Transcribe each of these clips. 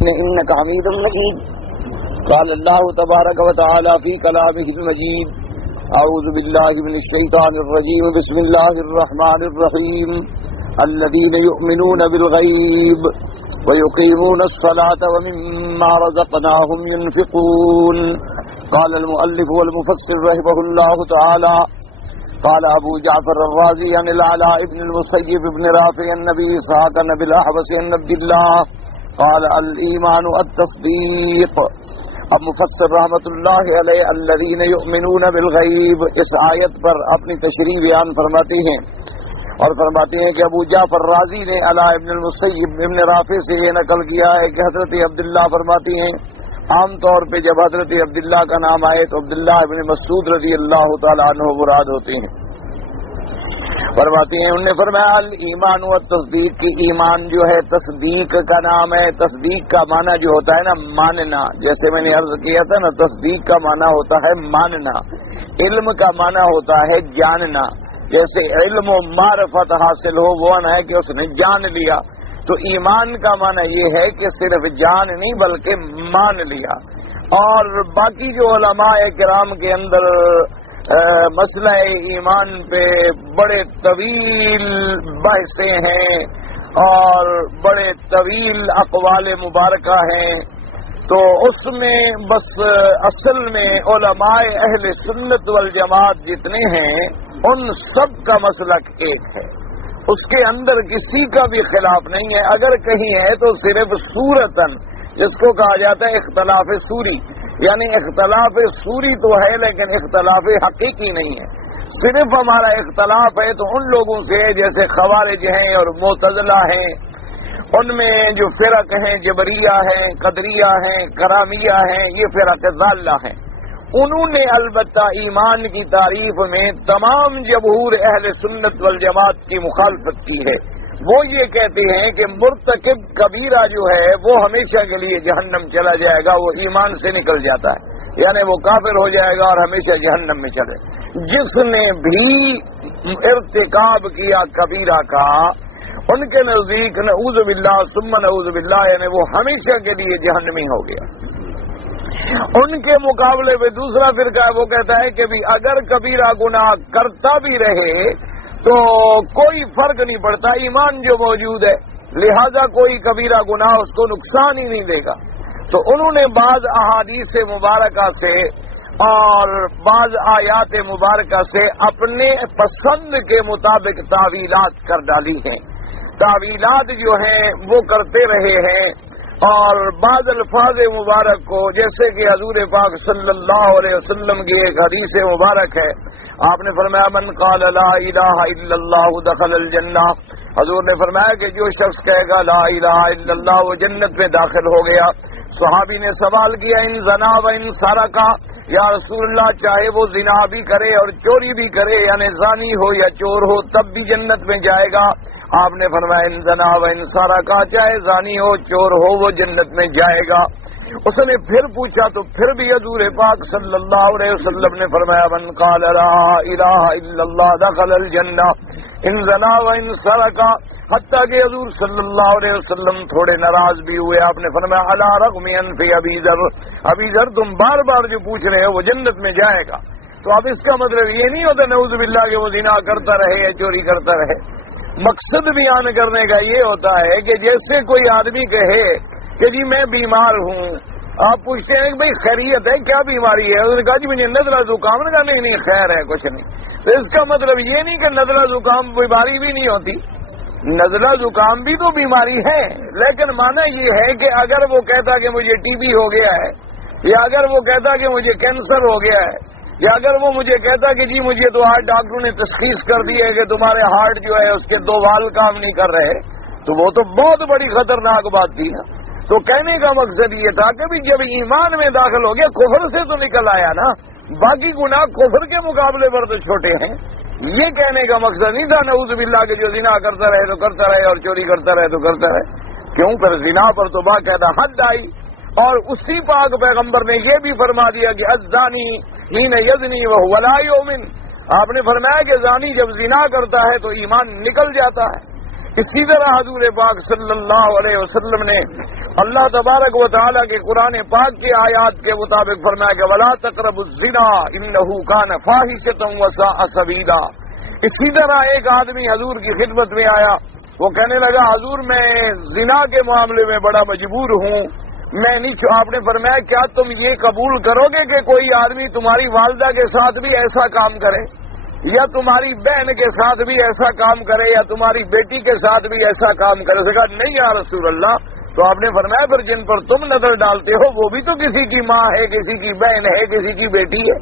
إنك حميد مجيد. قال الله تبارك وتعالى في كلامه المجيد: أعوذ بالله من الشيطان الرجيم. بسم الله الرحمن الرحيم. الذين يؤمنون بالغيب ويقيمون الصلاة ومما رزقناهم ينفقون. قال المؤلف والمفسر رحمه الله تعالى: قال أبو جعفر الرازي عن العلاء بن المسيب بن رافع النبي إسحاق بن الأحوص عن عبد الله قال: الإيمان التصديق. اب مفسر رحمۃ اللہ علیہ الذین یؤمنون بالغیب اس آیت پر اپنی تشریح بیان فرماتے ہیں اور فرماتے ہیں کہ ابو جعفر رازی نے علاء ابن المسیب ابن رافع سے یہ نقل کیا ہے کہ حضرت عبداللہ فرماتی ہیں عام طور پہ جب حضرت عبداللہ کا نام آئے تو عبداللہ ابن مسعود رضی اللہ تعالیٰ عنہ مراد ہوتے ہیں. فرماتے ہیں انہوں نے فرمایا الایمان و تصدیق کی ایمان جو ہے تصدیق کا نام ہے. تصدیق کا معنی جو ہوتا ہے نا ماننا، جیسے میں نے عرض کیا تھا نا تصدیق کا معنی ہوتا ہے ماننا، علم کا معنی ہوتا ہے جاننا. جیسے علم و معرفت حاصل ہو وہ ہے کہ اس نے جان لیا، تو ایمان کا معنی یہ ہے کہ صرف جان نہیں بلکہ مان لیا. اور باقی جو علماء کرام کے اندر مسئلہ ایمان پہ بڑے طویل بحثیں ہیں اور بڑے طویل اقوال مبارکہ ہیں، تو اس میں بس اصل میں علماء اہل سنت والجماعت جتنے ہیں ان سب کا مسلک ایک ہے، اس کے اندر کسی کا بھی خلاف نہیں ہے. اگر کہیں ہے تو صرف صورتاً، جس کو کہا جاتا ہے اختلاف سوری، یعنی اختلاف سوری تو ہے لیکن اختلاف حقیقی نہیں ہے. صرف ہمارا اختلاف ہے تو ان لوگوں سے جیسے خوارج ہیں اور معتزلہ ہیں، ان میں جو فرق ہیں جبریہ ہیں، قدریہ ہیں، کرامیہ ہیں، یہ فرق ضالہ ہیں. انہوں نے البتہ ایمان کی تعریف میں تمام جمہور اہل سنت والجماعت کی مخالفت کی ہے. وہ یہ کہتے ہیں کہ مرتکب کبیرہ جو ہے وہ ہمیشہ کے لیے جہنم چلا جائے گا، وہ ایمان سے نکل جاتا ہے، یعنی وہ کافر ہو جائے گا اور ہمیشہ جہنم میں چلے. جس نے بھی ارتکاب کیا کبیرہ کا ان کے نزدیک نعوذ باللہ ثم نعوذ باللہ، یعنی وہ ہمیشہ کے لیے جہنمی ہو گیا. ان کے مقابلے میں دوسرا فرقہ ہے، وہ کہتا ہے کہ بھی اگر کبیرہ گناہ کرتا بھی رہے تو کوئی فرق نہیں پڑتا، ایمان جو موجود ہے لہذا کوئی کبیرہ گناہ اس کو نقصان ہی نہیں دے گا. تو انہوں نے بعض احادیث مبارکہ سے اور بعض آیات مبارکہ سے اپنے پسند کے مطابق تعویلات کر ڈالی ہیں. تعویلات جو ہیں وہ کرتے رہے ہیں اور بعض الفاظ مبارک کو، جیسے کہ حضور پاک صلی اللہ علیہ وسلم کی ایک حدیث مبارک ہے، آپ نے فرمایا من قال لا الہ الا اللہ دخل الجنہ. حضور نے فرمایا کہ جو شخص کہے گا لا الہ الا اللہ وہ جنت میں داخل ہو گیا. صحابی نے سوال کیا ان زنا و ان سرقہ، یا رسول اللہ چاہے وہ زنا بھی کرے اور چوری بھی کرے، یعنی زانی ہو یا چور ہو تب بھی جنت میں جائے گا؟ آپ نے فرمایا ان زنا و ان سرقہ، چاہے زانی ہو چور ہو وہ جنت میں جائے گا. اس نے پھر پوچھا تو پھر بھی حضور پاک صلی اللہ علیہ وسلم نے فرمایا من قال لا الہ الا اللہ دخل الجنہ ان زنا و ان سرقہ، حتیٰ کہ حضور صلی اللہ علیہ وسلم تھوڑے ناراض بھی ہوئے. آپ نے فرمایا علی رغم انف ابی ذر، ابی ذر تم بار بار جو پوچھ رہے ہو وہ جنت میں جائے گا. تو اب اس کا مطلب یہ نہیں ہوتا نعوذ باللہ کہ وہ زنا کرتا رہے یا چوری کرتا رہے. مقصد بیان کرنے کا یہ ہوتا ہے کہ جیسے کوئی آدمی کہے کہ جی میں بیمار ہوں، آپ پوچھتے ہیں کہ بھئی خیریت ہے، کیا بیماری ہے؟ اس نے کہا جی مجھے نزلہ زکام. نے کہا نہیں خیر ہے کچھ نہیں. تو اس کا مطلب یہ نہیں کہ نزلہ زکام بیماری بھی نہیں ہوتی، نزلہ زکام بھی تو بیماری ہے، لیکن معنی یہ ہے کہ اگر وہ کہتا کہ مجھے ٹی بی ہو گیا ہے، یا اگر وہ کہتا کہ مجھے کینسر ہو گیا ہے، یا اگر وہ مجھے کہتا کہ جی مجھے تو آج ڈاکٹروں نے تشخیص کر دی ہے کہ تمہارے ہارٹ جو ہے اس کے 2 وال کام نہیں کر رہے، تو وہ تو بہت بڑی خطرناک بات تھی نا. تو کہنے کا مقصد یہ تھا کہ بھی جب ایمان میں داخل ہو گیا کفر سے تو نکل آیا نا، باقی گناہ کفر کے مقابلے پر تو چھوٹے ہیں. یہ کہنے کا مقصد نہیں تھا نعوذ باللہ کہ جو زنا کرتا رہے تو کرتا رہے اور چوری کرتا رہے تو کرتا رہے. کیوں؟ پھر زنا پر تو باقاعدہ حد آئی. اور اسی پاک پیغمبر نے یہ بھی فرما دیا کہ الزانی حین یزنی وہو لا یؤمن. آپ نے فرمایا کہ زانی جب زنا کرتا ہے تو ایمان نکل جاتا ہے. اسی طرح حضور پاک صلی اللہ علیہ وسلم نے اللہ تبارک و تعالیٰ کے قرآن پاک کی آیات کے مطابق فرمایا کہ وَلَا تَقْرَبُوا الزِّنَا إِنَّهُ كَانَ فَاحِشَةً وَسَاءَ سَبِيلًا۔ اسی طرح ایک آدمی حضور کی خدمت میں آیا، وہ کہنے لگا حضور میں زنا کے معاملے میں بڑا مجبور ہوں، میں نہیں۔ آپ نے فرمایا کیا تم یہ قبول کرو گے کہ کوئی آدمی تمہاری والدہ کے ساتھ بھی ایسا کام کرے، یا تمہاری بہن کے ساتھ بھی ایسا کام کرے، یا تمہاری بیٹی کے ساتھ بھی ایسا کام کرے؟ کہا نہیں یا رسول اللہ۔ تو آپ نے فرمایا پھر جن پر تم نظر ڈالتے ہو وہ بھی تو کسی کی ماں ہے، کسی کی بہن ہے، کسی کی بیٹی ہے۔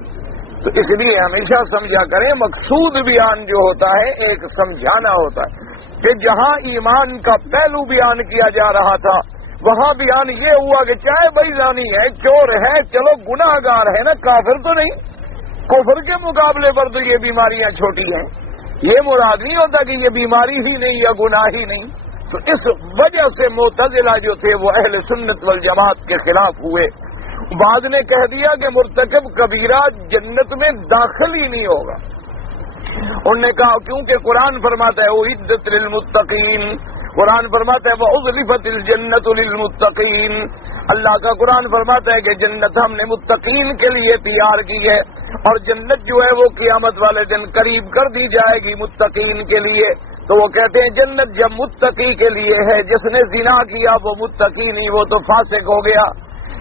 تو اس لیے ہمیشہ سمجھا کریں، مقصود بیان جو ہوتا ہے ایک سمجھانا ہوتا ہے کہ جہاں ایمان کا پہلو بیان کیا جا رہا تھا وہاں بیان یہ ہوا کہ چاہے بھائی زانی ہے، چور ہے، چلو گناہ گار ہے نا، کافر تو نہیں۔ کفر کے مقابلے پر تو یہ بیماریاں چھوٹی ہیں، یہ مراد نہیں ہوتا کہ یہ بیماری ہی نہیں یا گناہ ہی نہیں۔ تو اس وجہ سے معتزلہ جو تھے وہ اہل سنت والجماعت کے خلاف ہوئے۔ بعض نے کہہ دیا کہ مرتکب کبیرہ جنت میں داخل ہی نہیں ہوگا۔ انہوں نے کہا کیونکہ قرآن فرماتا ہے اعدت للمتقین، قرآن فرماتا ہے وَأُزْلِفَتِ الْجَنَّةُ لِلْمُتَّقِينَ، اللہ کا قرآن فرماتا ہے کہ جنت ہم نے متقین کے لیے تیار کی ہے، اور جنت جو ہے وہ قیامت والے دن قریب کر دی جائے گی متقین کے لیے۔ تو وہ کہتے ہیں جنت جب متقی کے لیے ہے، جس نے زنا کیا وہ متقی نہیں، وہ تو فاسق ہو گیا،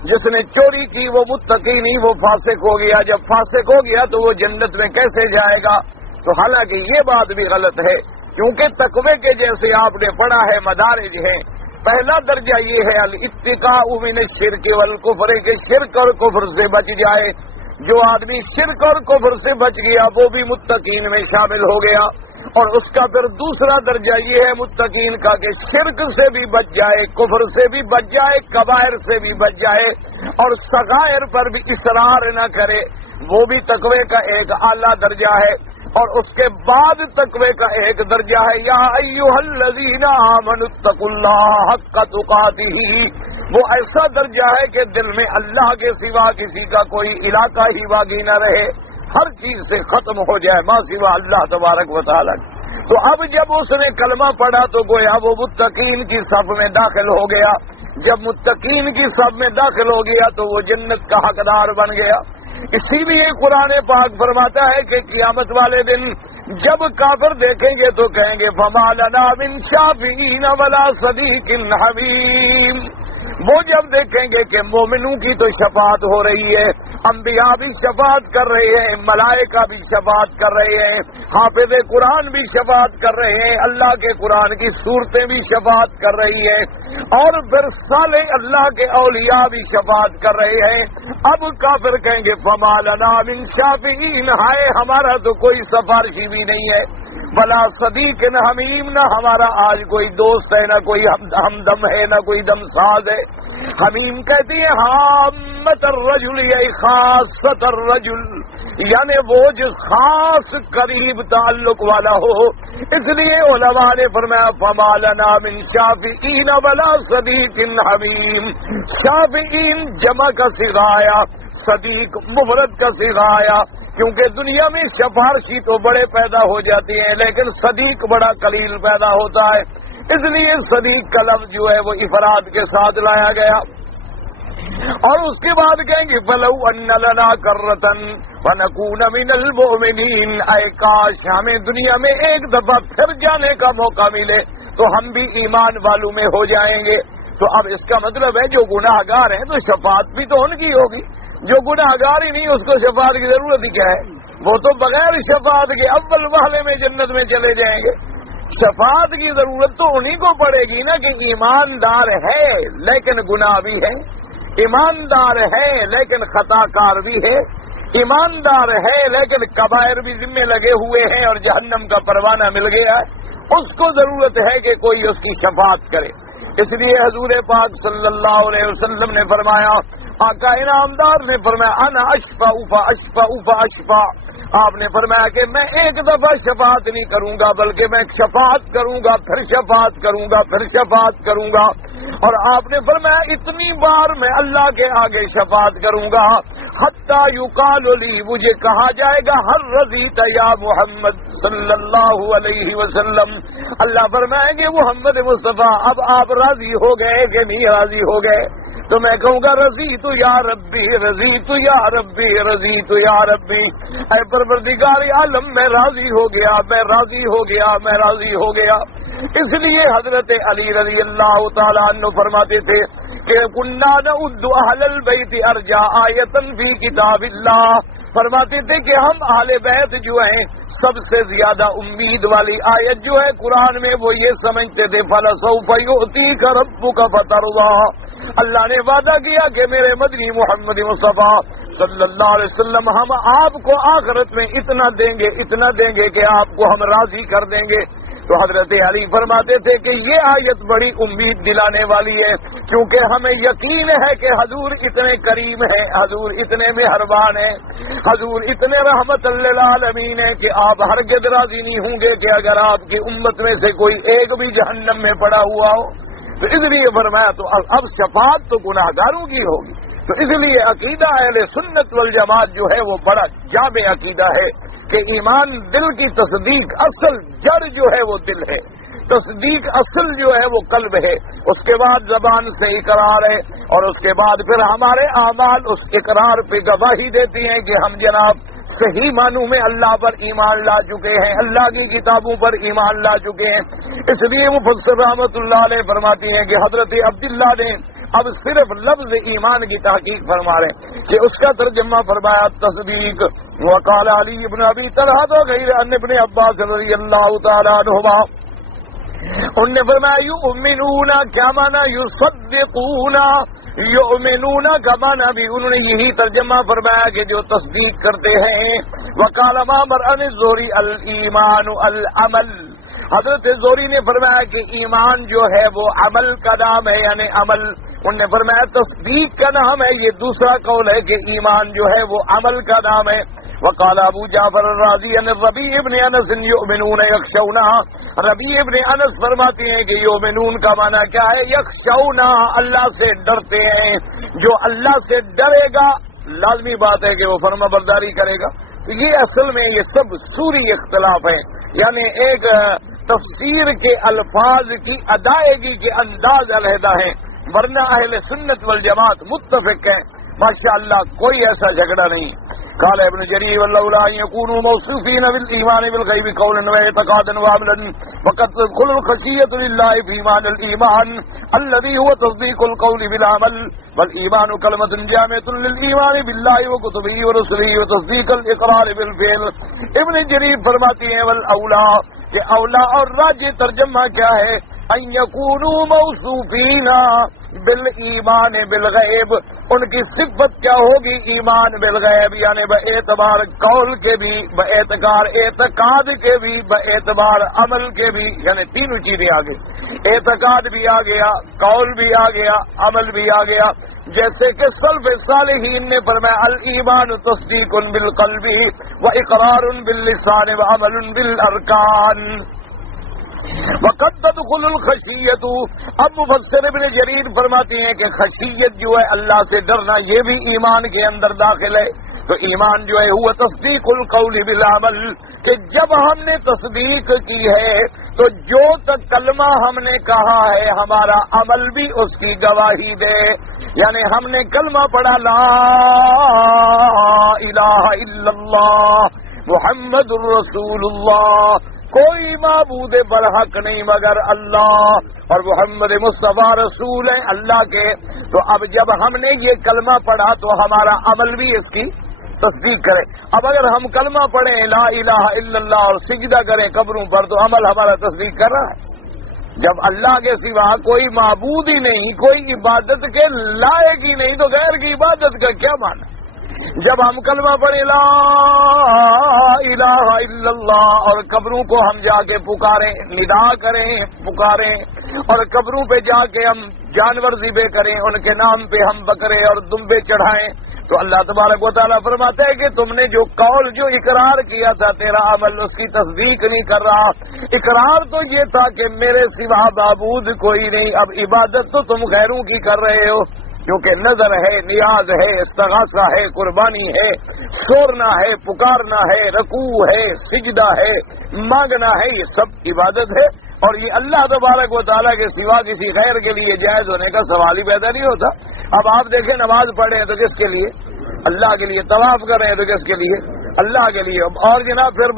جس نے چوری کی وہ متقی نہیں، وہ فاسق ہو گیا، جب فاسق ہو گیا تو وہ جنت میں کیسے جائے گا؟ تو حالانکہ یہ بات بھی غلط ہے، کیونکہ تقوی کے جیسے آپ نے پڑھا ہے مدارج ہیں۔ پہلا درجہ یہ ہے الاتقاء من الشرک والکفر، کہ شرک اور کفر سے بچ جائے۔ جو آدمی شرک اور کفر سے بچ گیا وہ بھی متقین میں شامل ہو گیا، اور اس کا پھر دوسرا درجہ یہ ہے متقین کا کہ شرک سے بھی بچ جائے، کفر سے بھی بچ جائے، کبائر سے بھی بچ جائے، اور صغائر پر بھی اصرار نہ کرے، وہ بھی تقوی کا ایک اعلیٰ درجہ ہے۔ اور اس کے بعد تقوی کا ایک درجہ ہے یا ایھا الذین آمنوا اتقوا اللہ حق تقاتہ، وہ ایسا درجہ ہے کہ دل میں اللہ کے سوا کسی کا کوئی علاقہ ہی باقی نہ رہے، ہر چیز سے ختم ہو جائے ما سوا اللہ تبارک و تعالی۔ تو اب جب اس نے کلمہ پڑھا تو گویا وہ متقین کی صف میں داخل ہو گیا، جب متقین کی صف میں داخل ہو گیا تو وہ جنت کا حقدار بن گیا۔ اسی لیے قرآن پاک فرماتا ہے کہ قیامت والے دن جب کافر دیکھیں گے تو کہیں گے فما لنا من شافعین ولا صدیق حمیم۔ وہ جب دیکھیں گے کہ مومنوں کی تو شفاعت ہو رہی ہے، انبیاء بھی شفاعت کر رہے ہیں، ملائکہ بھی شفاعت کر رہے ہیں، حافظ قرآن بھی شفاعت کر رہے ہیں، اللہ کے قرآن کی صورتیں بھی شفاعت کر رہی ہیں، اور پھر صالح اللہ کے اولیاء بھی شفاعت کر رہے ہیں۔ اب کافر کہیں گے فما لنا من شافعین، ہائے ہمارا تو کوئی سفارشی بھی نہیں ہے، بلا صدیق نہ حمیم، نہ ہمارا آج کوئی دوست ہے، نہ کوئی ہمدم ہے، نہ کوئی دمساز ہے۔ حمیم کہتی ہے حامت الرجل یا خاصت الرجل، یعنی وہ جو خاص قریب تعلق والا ہو۔ اس لیے علماء نے فرمایا فما لنا من شافعین ولا صدیق حمیم۔ شافعین جمع کا صیغہ آیا، صدیق مفرد کا صیغہ آیا، کیونکہ دنیا میں سفارشی تو بڑے پیدا ہو جاتے ہیں لیکن صدیق بڑا قلیل پیدا ہوتا ہے، اس لیے صدیق کا لفظ جو ہے وہ افراد کے ساتھ لایا گیا۔ اور اس کے بعد کہیں گے فَلَوْ أَنَّ لَنَا كَرَّةً فَنَكُونَ مِنَ الْمُؤْمِنِينَ، اے کاش ہمیں دنیا میں ایک دفعہ پھر جانے کا موقع ملے تو ہم بھی ایمان والوں میں ہو جائیں گے۔ تو اب اس کا مطلب ہے جو گناہ گار ہیں تو شفاعت بھی تو ان کی ہوگی، جو گناہ گار ہی نہیں اس کو شفاعت کی ضرورت ہی کیا ہے؟ وہ تو بغیر شفاعت کے اول وہلے میں جنت میں چلے جائیں گے۔ شفاعت کی ضرورت تو انہی کو پڑے گی نا کہ ایماندار ہے لیکن گناہ بھی ہے، ایماندار ہے لیکن خطا کار بھی ہے، ایماندار ہے لیکن کبائر بھی ذمے لگے ہوئے ہیں اور جہنم کا پروانہ مل گیا ہے، اس کو ضرورت ہے کہ کوئی اس کی شفاعت کرے۔ اس لیے حضور پاک صلی اللہ علیہ وسلم نے فرمایا، آقا انعامدار نے فرمایا انا اشفع فاشفع فاشفع، آپ نے فرمایا کہ میں ایک دفعہ شفاعت نہیں کروں گا بلکہ میں شفاعت کروں گا، پھر شفاعت کروں گا، پھر شفاعت کروں گا، اور آپ نے فرمایا اتنی بار میں اللہ کے آگے شفاعت کروں گا حتی یقال لی، مجھے کہا جائے گا ہر رضیت یا محمد صلی اللہ علیہ وسلم، اللہ فرمائیں گے محمد مصطفیٰ اب آپ راضی ہو گئے کہ نہیں راضی ہو گئے؟ تو میں کہوں گا رضیت یا ربی، رضیت یا ربی، رضیت یا ربی، اے پروردگار عالم میں راضی ہو گیا، میں راضی ہو گیا، میں راضی ہو گیا۔ اس لیے حضرت علی رضی اللہ تعالیٰ عنہ فرماتے تھے کہ کنا نعد اہل البیت ارجا آیۃ فی کتاب اللہ، فرماتے تھے کہ ہم اہل بیت جو ہیں سب سے زیادہ امید والی آیت جو ہے قرآن میں وہ یہ سمجھتے تھے فَلَسَوْفَ يُؤْتِيكَ رَبُّكَ فَتَرْضَىٰ، اللہ نے وعدہ کیا کہ میرے مدنی محمد مصطفیٰ صلی اللہ علیہ وسلم ہم آپ کو آخرت میں اتنا دیں گے کہ آپ کو ہم راضی کر دیں گے۔ تو حضرت علی فرماتے تھے کہ یہ آیت بڑی امید دلانے والی ہے، کیونکہ ہمیں یقین ہے کہ حضور اتنے کریم ہیں، حضور اتنے مہربان ہیں، حضور اتنے رحمت للعالمین ہیں کہ آپ ہرگز راضی نہیں ہوں گے کہ اگر آپ کی امت میں سے کوئی ایک بھی جہنم میں پڑا ہوا ہو۔ تو اس لیے فرمایا تو اب شفاعت تو گناہگاروں کی ہوگی۔ تو اس لیے عقیدہ اہل سنت والجماعت جو ہے وہ بڑا جامع عقیدہ ہے کہ ایمان دل کی تصدیق، اصل جڑ جو ہے وہ دل ہے، تصدیق اصل جو ہے وہ قلب ہے، اس کے بعد زبان سے اقرار ہے، اور اس کے بعد پھر ہمارے اعمال اس اقرار پہ گواہی دیتی ہیں کہ ہم جناب صحیح معنوں میں اللہ پر ایمان لا چکے ہیں، اللہ کی کتابوں پر ایمان لا چکے ہیں۔ اس لیے مفسر رحمۃ اللہ علیہ فرماتی ہیں کہ حضرت عبداللہ نے اب صرف لفظ ایمان کی تحقیق فرما رہے ہیں کہ اس کا ترجمہ فرمایا تصدیق۔ وقال علی بن ابی طلحہ غیر ان ابن عباس رضی اللہ تعالیٰ عنہما، انہوں نے فرمایا یؤمنون کیا مانا یصدقون، یؤمنون کا مانا بھی انہوں نے یہی ترجمہ فرمایا کہ جو تصدیق کرتے ہیں۔ وقال معمر عن الزہری الایمان العمل، حضرت زہری نے فرمایا کہ ایمان جو ہے وہ عمل کا نام ہے، یعنی عمل، انہوں نے فرمایا تصدیق کا نام ہے، یہ دوسرا قول ہے کہ ایمان جو ہے وہ عمل کا نام ہے۔ وقال ابو جعفر الرازی ان ربیع ابن انس یؤمنون یخشون، ربیع ابن انس فرماتے ہیں کہ یؤمنون کا معنی کیا ہے؟ یخشون، اللہ سے ڈرتے ہیں، جو اللہ سے ڈرے گا لازمی بات ہے کہ وہ فرما برداری کرے گا۔ یہ اصل میں یہ سب سوری اختلاف ہیں، یعنی ایک تفسیر کے الفاظ کی ادائیگی کے انداز علیحدہ ہیں، ورنہ اہل سنت والجماعت متفق ہیں ماشاءاللہ، کوئی ایسا جھگڑا نہیں۔ قال ابن جرير ولولا ان يكونوا موصوفين بالايمان بالغيب قولا واعتقادا وعملا فقد كل الخشيه لله في معنى الايمان الذي هو تصديق القول بالعمل، والايمان كلمه جامعه للايمان بالله وكتبه ورسله وتصديق الاقرار بالفعل۔ ابن جرير فرماتے ہیں والاولا، کہ اولا اور راجح ترجمہ کیا ہے؟ ان یکونوا موصوفین بالایمان بالغیب، ان کی صفت کیا ہوگی؟ ایمان بالغیب، یعنی باعتبار قول کے بھی، باعتبار اعتقاد کے بھی، باعتبار عمل کے بھی، یعنی تینوں چیزیں آ گئی، اعتقاد بھی آ گیا، قول بھی آ گیا، عمل بھی آ گیا۔ جیسے کہ سلف صالحین نے فرمایا الایمان تصدیق بالقلب واقرار باللسان وعمل بالارکان۔ وقد تدخل الخشیت، اب مفسر ابن جریر فرماتے ہیں کہ خشیت جو ہے اللہ سے ڈرنا، یہ بھی ایمان کے اندر داخل ہے۔ تو ایمان جو ہے ہوا تصدیق القول بالعمل، کہ جب ہم نے تصدیق کی ہے تو جو تک کلمہ ہم نے کہا ہے ہمارا عمل بھی اس کی گواہی دے، یعنی ہم نے کلمہ پڑھا لا الہ الا اللہ محمد الرسول اللہ، کوئی معبود برحق نہیں مگر اللہ، اور محمد مصطفیٰ رسول ہیں اللہ کے، تو اب جب ہم نے یہ کلمہ پڑھا تو ہمارا عمل بھی اس کی تصدیق کرے۔ اب اگر ہم کلمہ پڑھیں لا الہ الا اللہ اور سجدہ کریں قبروں پر تو عمل ہمارا تصدیق کر رہا ہے۔ جب اللہ کے سوا کوئی معبود ہی نہیں، کوئی عبادت کے لائق ہی نہیں، تو غیر کی عبادت کا کیا معنی؟ جب ہم کلمہ پڑھیں لا الہ الا اللہ اور قبروں کو ہم جا کے پکاریں، ندا کریں، پکاریں، اور قبروں پہ جا کے ہم جانور ذبح کریں، ان کے نام پہ ہم بکرے اور دمبے چڑھائیں، تو اللہ تبارک و تعالیٰ فرماتا ہے کہ تم نے جو قول، جو اقرار کیا تھا، تیرا عمل اس کی تصدیق نہیں کر رہا۔ اقرار تو یہ تھا کہ میرے سوا معبود کوئی نہیں، اب عبادت تو تم غیروں کی کر رہے ہو، کیونکہ نظر ہے، نیاز ہے، استغاثہ ہے، قربانی ہے، شورنا ہے، پکارنا ہے، رکوع ہے، سجدہ ہے، مانگنا ہے، یہ سب عبادت ہے، اور یہ اللہ تبارک و تعالیٰ کے سوا کسی غیر کے لیے جائز ہونے کا سوال ہی پیدا نہیں ہوتا۔ اب آپ دیکھیں نماز پڑھے ہیں تو کس کے لیے؟ اللہ کے لیے۔ طواف کر رہے ہیں تو کس کے لیے؟ اللہ کے لیے۔ اور جناب پھر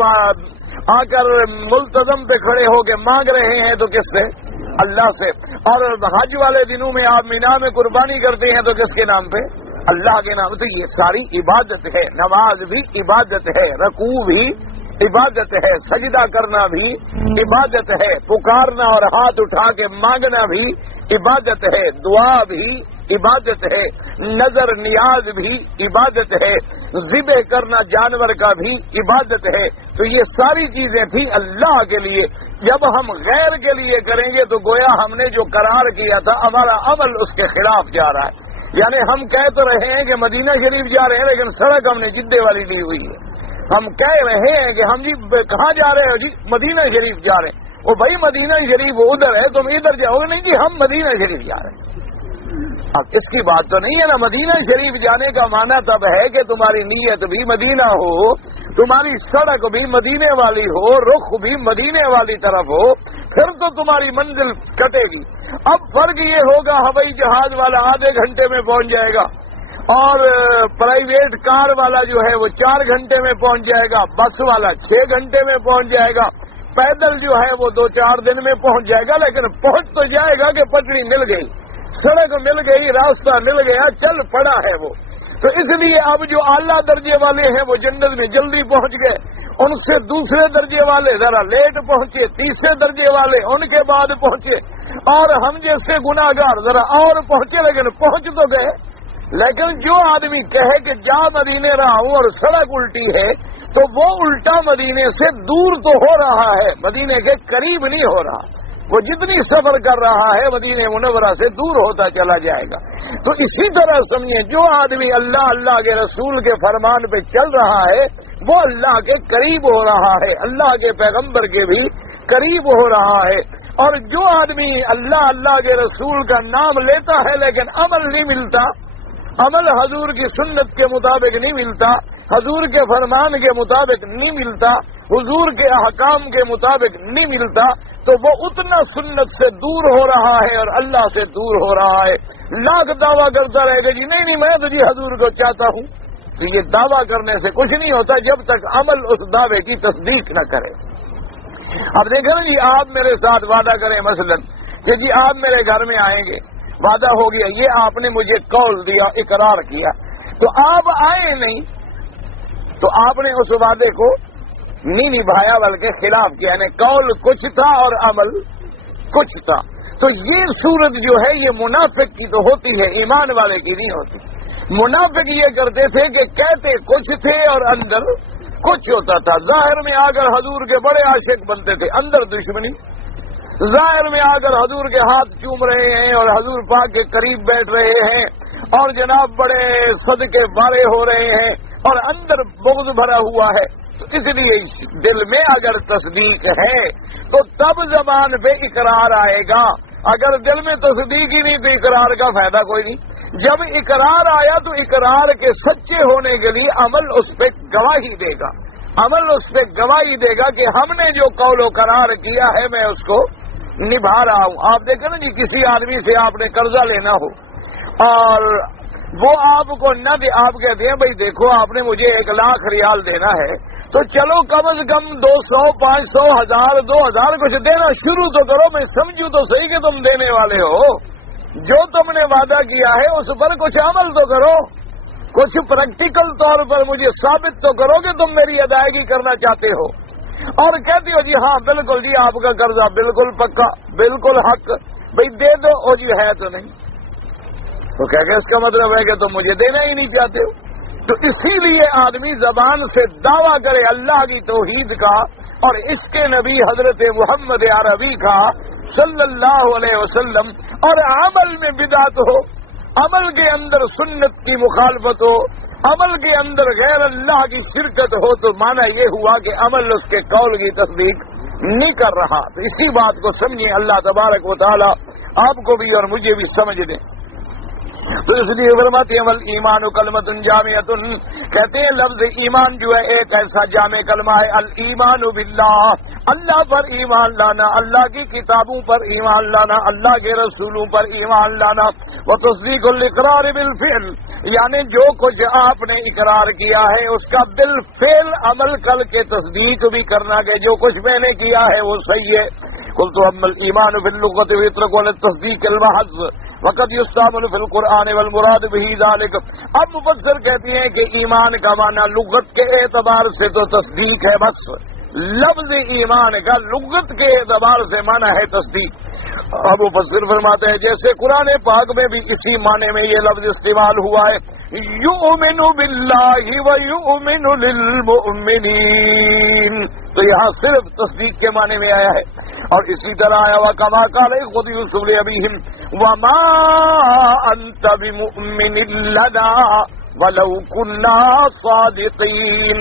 آ کر ملتزم پہ کھڑے ہو کے مانگ رہے ہیں تو کس سے؟ اللہ سے۔ اور حج والے دنوں میں آپ مینا میں قربانی کرتے ہیں تو کس کے نام پہ؟ اللہ کے نام۔ تو یہ ساری عبادت ہے، نماز بھی عبادت ہے، رکوع بھی عبادت ہے، سجدہ کرنا بھی عبادت ہے، پکارنا اور ہاتھ اٹھا کے مانگنا بھی عبادت ہے، دعا بھی عبادت ہے، نظر نیاز بھی عبادت ہے، ذبح کرنا جانور کا بھی عبادت ہے۔ تو یہ ساری چیزیں تھیں اللہ کے لیے۔ جب ہم غیر کے لیے کریں گے تو گویا ہم نے جو قرار کیا تھا ہمارا عمل اس کے خلاف جا رہا ہے۔ یعنی ہم کہہ تو رہے ہیں کہ مدینہ شریف جا رہے ہیں، لیکن سڑک ہم نے جدے والی لی ہوئی ہے۔ ہم کہہ رہے ہیں کہ ہم جی کہاں جا رہے ہو؟ جی مدینہ شریف جا رہے ہیں۔ وہ بھائی مدینہ شریف ادھر ہے، تم ادھر جاؤ گے؟ نہیں جی ہم مدینہ شریف جا رہے ہیں۔ اب اس کی بات تو نہیں ہے نا۔ مدینہ شریف جانے کا معنی تب ہے کہ تمہاری نیت بھی مدینہ ہو، تمہاری سڑک بھی مدینے والی ہو، رخ بھی مدینے والی طرف ہو، پھر تو تمہاری منزل کٹے گی۔ اب فرق یہ ہوگا ہوائی جہاز والا آدھے گھنٹے میں پہنچ جائے گا، اور پرائیویٹ کار والا جو ہے وہ 4 گھنٹے میں پہنچ جائے گا، بس والا 6 گھنٹے میں پہنچ جائے گا، پیدل جو ہے وہ 2-4 دن میں پہنچ جائے گا، لیکن پہنچ تو جائے گا کہ پٹری مل گئی، سڑک مل گئی، راستہ مل گیا، چل پڑا ہے وہ۔ تو اس لیے اب جو اعلیٰ درجے والے ہیں وہ جنت میں جلدی پہنچ گئے، ان سے دوسرے درجے والے ذرا لیٹ پہنچے، تیسرے درجے والے ان کے بعد پہنچے، اور ہم جیسے گناہگار ذرا اور پہنچے، لیکن پہنچ تو گئے۔ لیکن جو آدمی کہے کہ جا مدینے رہا ہوں اور سڑک الٹی ہے، تو وہ الٹا مدینے سے دور تو ہو رہا ہے، مدینے کے قریب نہیں ہو رہا۔ وہ جتنی سفر کر رہا ہے مدینہ منورہ سے دور ہوتا چلا جائے گا۔ تو اسی طرح سمجھیں جو آدمی اللہ کے رسول کے فرمان پہ چل رہا ہے وہ اللہ کے قریب ہو رہا ہے، اللہ کے پیغمبر کے بھی قریب ہو رہا ہے۔ اور جو آدمی اللہ کے رسول کا نام لیتا ہے لیکن عمل نہیں ملتا، عمل حضور کی سنت کے مطابق نہیں ملتا، حضور کے فرمان کے مطابق نہیں ملتا، حضور کے احکام کے مطابق نہیں ملتا، تو وہ اتنا سنت سے دور ہو رہا ہے اور اللہ سے دور ہو رہا ہے۔ لاکھ دعویٰ کرتا رہے گا جی نہیں میں تو جی حضور کو چاہتا ہوں، تو یہ دعویٰ کرنے سے کچھ نہیں ہوتا جب تک عمل اس دعوے کی تصدیق نہ کرے۔ اب دیکھیں نا جی آپ میرے ساتھ وعدہ کریں مثلا کہ جی آپ میرے گھر میں آئیں گے، وعدہ ہو گیا، یہ آپ نے مجھے قول دیا، اقرار کیا، تو آپ آئے نہیں، تو آپ نے اس وعدے کو نہیں نبھایا بلکہ خلاف کیا، یعنی قول کچھ تھا اور عمل کچھ تھا۔ تو یہ صورت جو ہے یہ منافق کی تو ہوتی ہے، ایمان والے کی نہیں ہوتی۔ منافق یہ کرتے تھے کہ کہتے کچھ تھے اور اندر کچھ ہوتا تھا۔ ظاہر میں آ کر حضور کے بڑے عاشق بنتے تھے، اندر دشمنی۔ ظاہر میں آ کر حضور کے ہاتھ چوم رہے ہیں اور حضور پاک کے قریب بیٹھ رہے ہیں اور جناب بڑے صدقے بارے ہو رہے ہیں، اور اندر بغض بھرا ہوا ہے۔ تو اس لیے دل میں اگر تصدیق ہے تو تب زبان پہ اقرار آئے گا، اگر دل میں تصدیق ہی نہیں تو اقرار کا فائدہ کوئی نہیں۔ جب اقرار آیا تو اقرار کے سچے ہونے کے لیے عمل اس پہ گواہی دے گا، عمل اس پہ گواہی دے گا کہ ہم نے جو قول و قرار کیا ہے میں اس کو نبھا رہا ہوں۔ آپ دیکھیں نا جی کسی آدمی سے آپ نے قرضہ لینا ہو اور وہ آپ کو نہ دے، آپ کہتے ہیں بھائی دیکھو آپ نے مجھے 1 لاکھ ریال دینا ہے تو چلو کم از کم 200 500 1000 2000 کچھ دینا شروع تو کرو، میں سمجھوں تو صحیح کہ تم دینے والے ہو، جو تم نے وعدہ کیا ہے اس پر کچھ عمل تو کرو، کچھ پریکٹیکل طور پر مجھے ثابت تو کرو کہ تم میری ادائیگی کرنا چاہتے ہو۔ اور کہتے ہو جی ہاں بالکل جی آپ کا قرضہ بالکل پکا، بالکل حق، بھئی دے دو، اور جی ہے تو نہیں، تو کہہ کے اس کا مطلب ہے کہ تم مجھے دینا ہی نہیں چاہتے ہو۔ تو اسی لیے آدمی زبان سے دعویٰ کرے اللہ کی توحید کا اور اس کے نبی حضرت محمد عربی کا صلی اللہ علیہ وسلم، اور عمل میں بدعت ہو، عمل کے اندر سنت کی مخالفت ہو، عمل کے اندر غیر اللہ کی شرکت ہو، تو معنی یہ ہوا کہ عمل اس کے قول کی تصدیق نہیں کر رہا۔ تو اسی بات کو سمجھیں، اللہ تبارک و تعالی آپ کو بھی اور مجھے بھی سمجھ دیں۔ تو اس لیے فرماتے ہیں والایمان کلمۃ جامعۃ، کہتے ہیں لفظ ایمان جو ہے ایک ایسا جامع کلمہ ہے، الایمان باللہ، اللہ پر ایمان لانا، اللہ کی کتابوں پر ایمان لانا، اللہ کے رسولوں پر ایمان لانا، وتصدیق الاقرار بالفعل، یعنی جو کچھ آپ نے اقرار کیا ہے اس کا بالفعل عمل کر کے تصدیق بھی کرنا کہ جو کچھ میں نے کیا ہے وہ صحیح ہے۔ قلت اما الایمان باللغۃ ويطلق على التصدیق المحض وقد يستعمل في القرآن والمراد به ذلك۔ اب مفسر کہتے ہیں کہ ایمان کا معنی لغت کے اعتبار سے تو تصدیق ہے، بس لفظ ایمان کا لغت کے اعتبار سے معنی ہے تصدیق۔ اب مفسر فرماتے ہیں جیسے قرآن پاک میں بھی اسی معنی میں یہ لفظ استعمال ہوا ہے، یؤمن باللہ ویؤمن للمؤمنین، تو یہاں صرف تصدیق کے معنی میں آیا ہے۔ اور اسی طرح آیا وَكَمَا قَالَ خُذْ يُوسُفَ لِأَبِيهِمْ وَمَا أَنْتَ بِمُؤْمِنٍ لَنَا وَلَوْ كُنَّا صَادِقِينَ،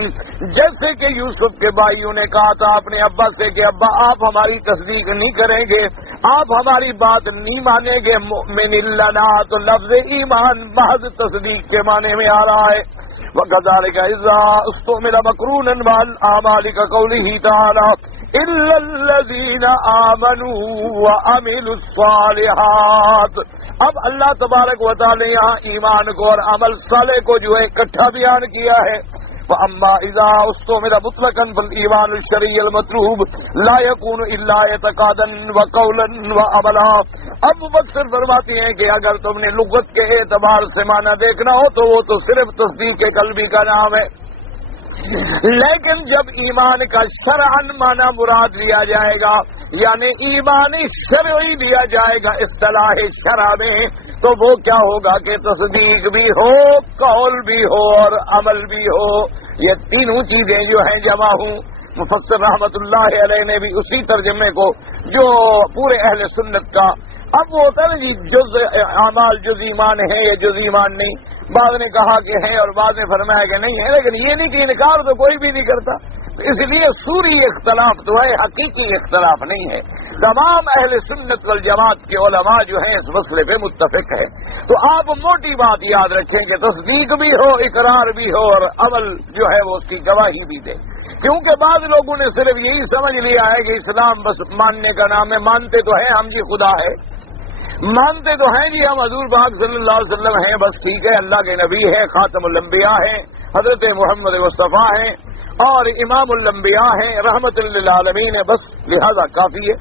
جیسے کہ یوسف کے بھائیوں نے کہا تھا اپنے ابا سے کہ ابا آپ ہماری تصدیق نہیں کریں گے، آپ ہماری بات نہیں مانیں گے، مؤمن لنا تو لفظ ایمان محض تصدیق کے معنی میں آ رہا ہے۔ وَكَذَلِكَ إِذَا اسْتُعْمِلَ مَقْرُونًا مَعَ الْأَعْمَالِ كَقَوْلِهِ تَعَالَى إِلَّا الَّذِينَ آمَنُوا وَعَمِلُوا الصَّالِحَاتِ، اب اللہ تبارک و تعالی یہاں ایمان کو اور عمل صالح کو جو ہے اکٹھا بیان کیا ہے۔ فَأَمَّا إِذَا اسْتُعْمِلَ مُطْلَقًا فَالْإِيمَانُ الشَّرْعِيُّ الْمَطْلُوبُ لَا يَكُونُ إِلَّا اعْتِقَادًا وَقَوْلًا وَعَمَلًا۔ اب مفسر فرماتے ہیں کہ اگر تم نے لغت کے اعتبار سے معنی دیکھنا ہو تو وہ تو صرف تصدیق قلبی کا نام ہے، لیکن جب ایمان کا شرعاً معنی مراد لیا جائے گا، یعنی ایمانی شرعی لیا جائے گا اصطلاح شرع میں، تو وہ کیا ہوگا کہ تصدیق بھی ہو، قول بھی ہو اور عمل بھی ہو، یہ تینوں چیزیں جو ہیں جمع ہوں۔ مفسر رحمت اللہ علیہ نے بھی اسی ترجمے کو جو پورے اہل سنت کا، اب وہ ہوتا ہے جی جز اعمال جز ایمان ہے یا جز ایمان نہیں، بعض نے کہا کہ ہے اور بعض نے فرمایا کہ نہیں ہے، لیکن یہ نہیں کہ انکار تو کوئی بھی نہیں کرتا، اس لیے سوری اختلاف تو ہے، حقیقی اختلاف نہیں ہے۔ تمام اہل سنت والجماعت کے علماء جو ہیں اس مسئلے پہ متفق ہے۔ تو آپ موٹی بات یاد رکھیں کہ تصدیق بھی ہو، اقرار بھی ہو اور عمل جو ہے وہ اس کی گواہی بھی دے، کیونکہ بعض لوگوں نے صرف یہی سمجھ لیا ہے کہ اسلام بس ماننے کا نام ہے، مانتے تو ہیں ہم جی خدا ہے، مانتے تو ہیں جی ہم حضور پاک صلی اللہ علیہ وسلم ہیں، بس ٹھیک ہے، اللہ کے نبی ہے، خاتم الانبیاء ہیں، حضرت محمد مصطفیٰ ہیں اور امام الانبیاء ہیں، رحمت للعالمین ہے، بس لہذا کافی ہے۔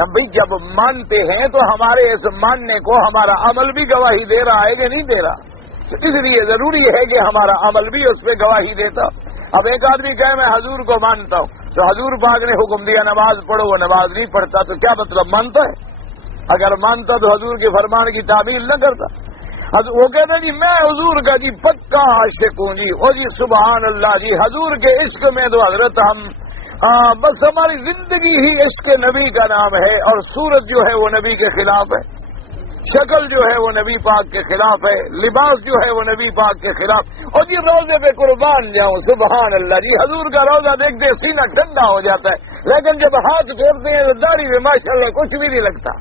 نبی جب مانتے ہیں تو ہمارے اس ماننے کو ہمارا عمل بھی گواہی دے رہا ہے کہ نہیں دے رہا، تو اس لیے ضروری ہے کہ ہمارا عمل بھی اس پہ گواہی دیتا۔ اب ایک آدمی کہے میں حضور کو مانتا ہوں، تو حضور پاک نے حکم دیا نماز پڑھو، وہ نماز نہیں پڑھتا، تو کیا مطلب مانتا ہے؟ اگر مانتا تو حضور کے فرمان کی تعمیل نہ کرتا۔ وہ کہتا جی میں حضور کا جی پکا عاشق ہوں جی، او جی سبحان اللہ جی، حضور کے عشق میں تو حضرت ہم بس ہماری زندگی ہی عشق نبی کا نام ہے، اور صورت جو ہے وہ نبی کے خلاف ہے، شکل جو ہے وہ نبی پاک کے خلاف ہے، لباس جو ہے وہ نبی پاک کے خلاف، اور جی روزے پہ قربان جاؤں سبحان اللہ جی، حضور کا روزہ دیکھتے سینہ ٹھنڈا ہو جاتا ہے، لیکن جب ہاتھ پھیرتے ہیں تو داڑھی میں ماشاءاللہ کچھ بھی نہیں لگتا،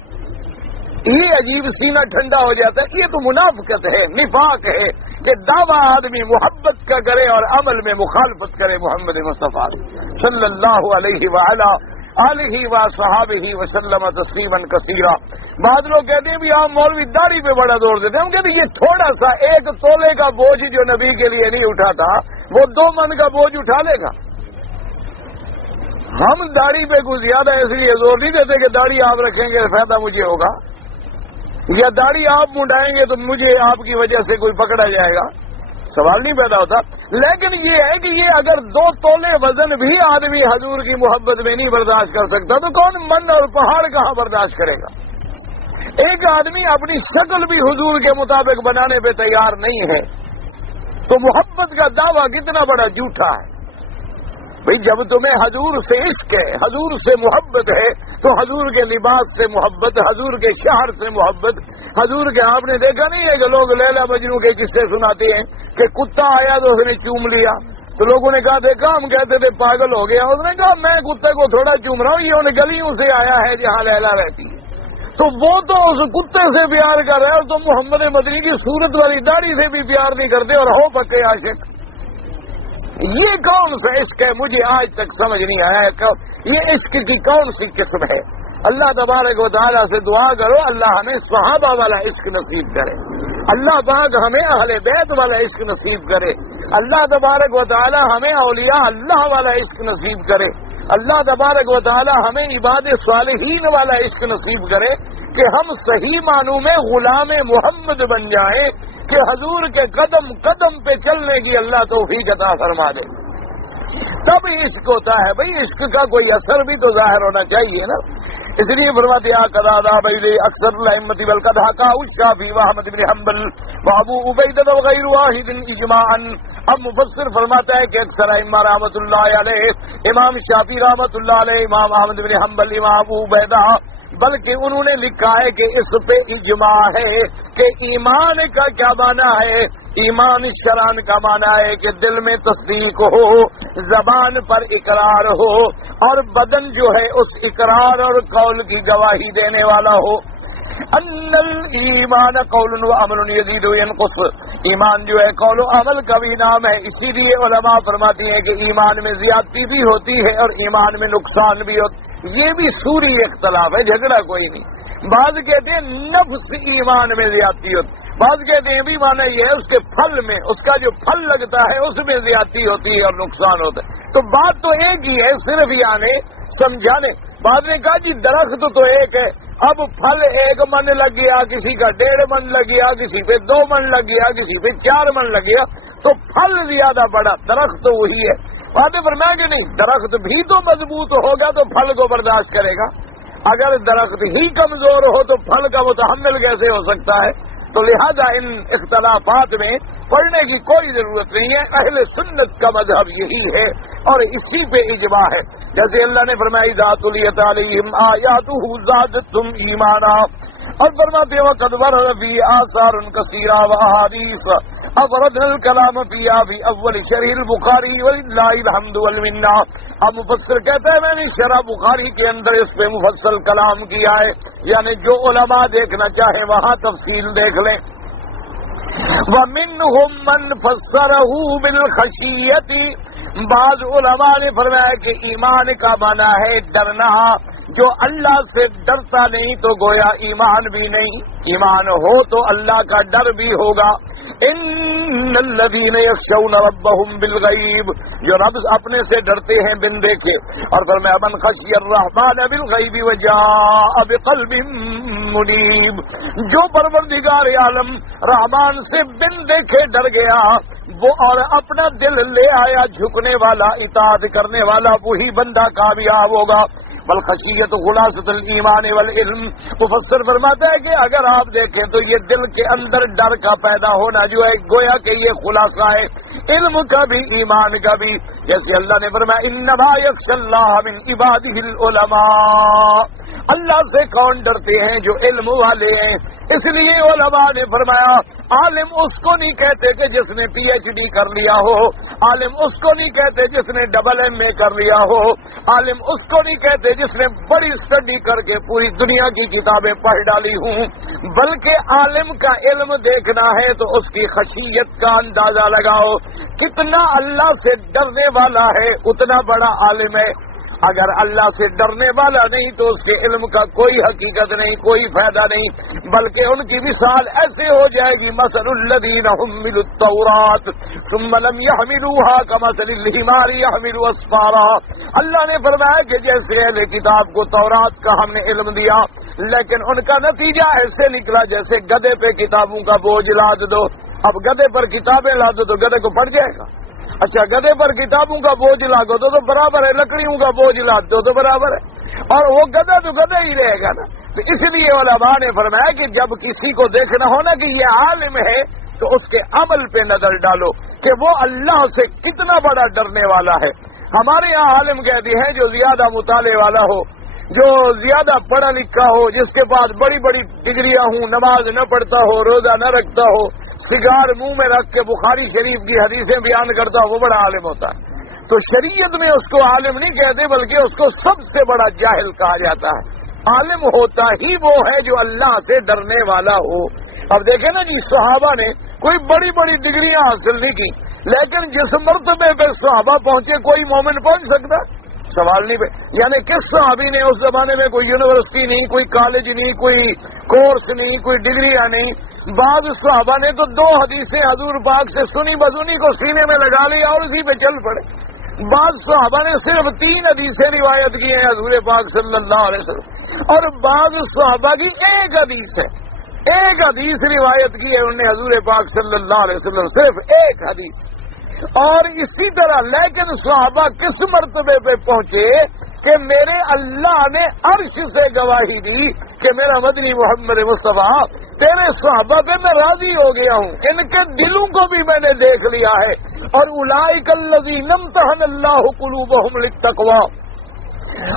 یہ عجیب سینہ ٹھنڈا ہو جاتا ہے۔ یہ تو منافقت ہے، نفاق ہے کہ دعویٰ آدمی محبت کا کرے اور عمل میں مخالفت کرے محمد مصطفیٰ صلی اللہ علیہ وآلہ آلہ وصحابہ وسلم تسلیما کثیرا۔ بعض لوگ کہتے ہیں بھی آپ مولوی داڑھی پہ بڑا زور دیتے ہیں، ہم کہتے ہیں یہ تھوڑا سا ایک تولے کا بوجھ جو نبی کے لیے نہیں اٹھاتا وہ 2 من کا بوجھ اٹھا لے گا۔ ہم داڑھی پہ کچھ زیادہ اس لیے زور نہیں دیتے کہ داڑھی آپ رکھیں گے فائدہ مجھے ہوگا، یا داڑھی آپ منڈائیں گے تو مجھے آپ کی وجہ سے کوئی پکڑا جائے گا، سوال نہیں پیدا ہوتا۔ لیکن یہ ہے کہ یہ اگر 2 تولے وزن بھی آدمی حضور کی محبت میں نہیں برداشت کر سکتا تو کون من اور پہاڑ کہاں برداشت کرے گا؟ ایک آدمی اپنی شکل بھی حضور کے مطابق بنانے پہ تیار نہیں ہے تو محبت کا دعویٰ کتنا بڑا جھوٹا ہے۔ بھئی جب تمہیں حضور سے عشق ہے، حضور سے محبت ہے، تو حضور کے لباس سے محبت، حضور کے شہر سے محبت، حضور کے آپ نے دیکھا نہیں ہے کہ لوگ لیلا مجنوں کے قصے سناتے ہیں کہ کتا آیا تو اس نے چوم لیا، تو لوگوں نے کہا دیکھا ہم کہتے تھے پاگل ہو گیا، اس نے کہا میں کتے کو تھوڑا چوم رہا ہوں، یہ ان گلیوں سے آیا ہے جہاں لیلا رہتی ہے۔ تو وہ تو اس کتے سے پیار کر رہے ہیں، تو محمد مدنی کی صورت والی داڑھی سے بھی پیار نہیں کرتے اور ہو پکے عاشق۔ یہ کون سا عشق ہے؟ مجھے آج تک سمجھ نہیں آیا یہ عشق کی کون سی قسم ہے۔ اللہ تبارک و تعالیٰ سے دعا کرو اللہ ہمیں صحابہ والا عشق نصیب کرے، اللہ پاک ہمیں اہل بیت والا عشق نصیب کرے، اللہ تبارک و تعالیٰ ہمیں اولیاء اللہ والا عشق نصیب کرے، اللہ تبارک و تعالیٰ ہمیں عباد صالحین والا عشق نصیب کرے کہ ہم صحیح معنوں میں غلام محمد بن جائیں، کہ حضور کے قدم قدم پہ چلنے کی اللہ توفیق عطا فرما دے۔ تب عشق ہوتا ہے بھائی، عشق کا کوئی اثر بھی تو ظاہر ہونا چاہیے نا۔ اس لیے فرماتے اکثر الائمۃ والقضاء الشافعی واحمد بن حنبل وابو عبیدہ وغیر واحد اجماعا۔ اب مفسر فرماتا ہے کہ اکثر ائمہ رحمۃ اللہ علیہ، امام شافعی رحمۃ اللہ علیہ، امام احمد بن حنبل، امام ابو عبیدہ، بلکہ انہوں نے لکھا ہے کہ اس پہ اجماع ہے کہ ایمان کا کیا معنی ہے۔ ایمان شرعاً کا معنی ہے کہ دل میں تصدیق ہو، زبان پر اقرار ہو، اور بدن جو ہے اس اقرار اور قول کی گواہی دینے والا ہو۔ ان الایمان قول و عمل یزید و ینقص، ایمان جو ہے قول و عمل کا بھی نام ہے، اسی لیے علماء فرماتی ہیں کہ ایمان میں زیادتی بھی ہوتی ہے اور ایمان میں نقصان بھی ہوتا ہے۔ یہ بھی سوری اختلاف ہے، جھگڑا کوئی نہیں۔ بعض کہتے ہیں نفس ایمان میں زیادتی ہوتی، بعض کہتے ہیں بھی مانا یہ ہے اس کے پھل میں، اس کا جو پھل لگتا ہے اس میں زیادتی ہوتی ہے اور نقصان ہوتا ہے۔ تو بات تو ایک ہی ہے، صرف یعنی سمجھانے۔ بعد نے کہا جی درخت تو ایک ہے، اب پھل 1 من لگ گیا، کسی کا 1.5 من لگ گیا، کسی پہ 2 من لگ گیا، کسی پہ 4 من لگ گیا، تو پھل زیادہ بڑا، درخت تو وہی ہے۔ باتیں فرمایا کہ نہیں، درخت بھی تو مضبوط ہوگا تو پھل کو برداشت کرے گا، اگر درخت ہی کمزور ہو تو پھل کا متحمل کیسے ہو سکتا ہے؟ تو لہذا ان اختلافات میں پڑھنے کی کوئی ضرورت نہیں ہے، اہل سنت کا مذہب یہی ہے اور اسی پہ اجماع ہے۔ جیسے اللہ نے فرمایا اذا تلیت علیہم آیاتہ زادتہم ایمانا، اور فرماتے وقد ورد فی آثار کثیرہ واحادیث افردنا الکلام فیہا فی اول شرح البخاری وللہ الحمد والمنہ۔ اب مفسر کہتا ہے میں نے شرح بخاری کے اندر اس پہ مفصل کلام کیا ہے، یعنی جو علماء دیکھنا چاہیں وہاں تفصیل دیکھ لیں۔ وَمِنْهُمْ مَنْ فَسَّرَهُ بِالْخَشِيَّةِ، بعض علماء نے فرمایا کہ ایمان کا معنی ہے ڈرنا، جو اللہ سے ڈرتا نہیں تو گویا ایمان بھی نہیں، ایمان ہو تو اللہ کا ڈر بھی ہوگا۔ ان الذین یخشون ربهم بالغیب، جو رب اپنے سے ڈرتے ہیں بن دیکھے، اور فرمایا من خشی الرحمن بالغیب وجاء بقلب منیب، جو پروردگار عالم رحمان سے بن دیکھے ڈر گیا وہ اور اپنا دل لے آیا جھکنے والا، اطاعت کرنے والا، وہی بندہ کامیاب ہوگا۔ بالخشیت خلاصۃ الایمان والعلم، مفسر فرماتا ہے کہ اگر آپ دیکھیں تو یہ دل کے اندر ڈر کا پیدا ہونا جو ہے گویا کہ یہ خلاصہ ہے علم کا بھی ایمان کا بھی۔ جیسے اللہ نے فرمایا انما یخشی اللہ من عبادہ العلماء، اللہ سے کون ڈرتے ہیں؟ جو علم والے ہیں۔ اس لیے علماء نے فرمایا عالم اس کو نہیں کہتے کہ جس نے پی ایچ ڈی کر لیا ہو، عالم اس کو نہیں کہتے جس نے ڈبل ایم اے کر لیا ہو، عالم اس کو نہیں کہتے جس نے بڑی اسٹڈی کر کے پوری دنیا کی کتابیں پڑھ ڈالی ہوں، بلکہ عالم کا علم دیکھنا ہے تو اس کی خشیت کا اندازہ لگاؤ، کتنا اللہ سے ڈرنے والا ہے اتنا بڑا عالم ہے۔ اگر اللہ سے ڈرنے والا نہیں تو اس کے علم کا کوئی حقیقت نہیں، کوئی فائدہ نہیں، بلکہ ان کی مثال ایسے ہو جائے گی مثل الذین حملوا التوراۃ ثم لم يحملوها كمثل الحمار يحمل اسفارا۔ اللہ نے فرمایا کہ جیسے اہل کتاب کو تورات کا ہم نے علم دیا لیکن ان کا نتیجہ ایسے نکلا جیسے گدھے پہ کتابوں کا بوجھ لاد دو۔ اب گدھے پر کتابیں لاد دو تو گدھے کو پڑ جائے گا؟ اچھا گدھے پر کتابوں کا بوجھ لاگو تو برابر ہے، لکڑیوں کا بوجھ لاد دو تو برابر ہے، اور وہ گدھا تو گدھا ہی رہے گا نا۔ تو اس لیے علماء نے فرمایا کہ جب کسی کو دیکھنا ہونا کہ یہ عالم ہے تو اس کے عمل پہ نظر ڈالو کہ وہ اللہ سے کتنا بڑا ڈرنے والا ہے۔ ہمارے یہاں عالم کہتے ہیں جو زیادہ مطالعے والا ہو، جو زیادہ پڑھا لکھا ہو، جس کے پاس بڑی بڑی ڈگریاں ہوں، نماز نہ پڑھتا ہو، روزہ نہ رکھتا ہو، سگار منہ میں رکھ کے بخاری شریف کی حدیثیں بیان کرتا ہو، وہ بڑا عالم ہوتا ہے۔ تو شریعت میں اس کو عالم نہیں کہتے بلکہ اس کو سب سے بڑا جاہل کہا جاتا ہے۔ عالم ہوتا ہی وہ ہے جو اللہ سے ڈرنے والا ہو۔ اب دیکھیں نا جی، صحابہ نے کوئی بڑی بڑی ڈگریاں حاصل نہیں کی، لیکن جس مرتبے پہ صحابہ پہنچے کوئی مومن پہنچ سکتا؟ سوال نہیں پہ، یعنی کس صحابی نے اس زمانے میں کوئی یونیورسٹی نہیں، کوئی کالج نہیں، کوئی کورس نہیں، کوئی ڈگریاں نہیں۔ بعض صحابہ نے تو 2 حدیثیں حضور پاک سے سنی بسنی کو سینے میں لگا لیا اور اسی پہ چل پڑے۔ بعض صحابہ نے صرف 3 حدیثیں روایت کی ہیں حضور پاک صلی اللہ علیہ وسلم، اور بعض صحابہ کی 1 حدیث ہے، 1 حدیث روایت کی ہے انہوں نے حضور پاک صلی اللہ علیہ وسلم، صرف 1 حدیث۔ اور اسی طرح لیکن صحابہ کس مرتبے پہ پہنچے کہ میرے اللہ نے عرش سے گواہی دی کہ میرا مدنی محمد مصطفیٰ تیرے صحابہ پہ میں راضی ہو گیا ہوں، ان کے دلوں کو بھی میں نے دیکھ لیا ہے، اور اولئک الذین امتحن اللہ قلوبہم للتقوی،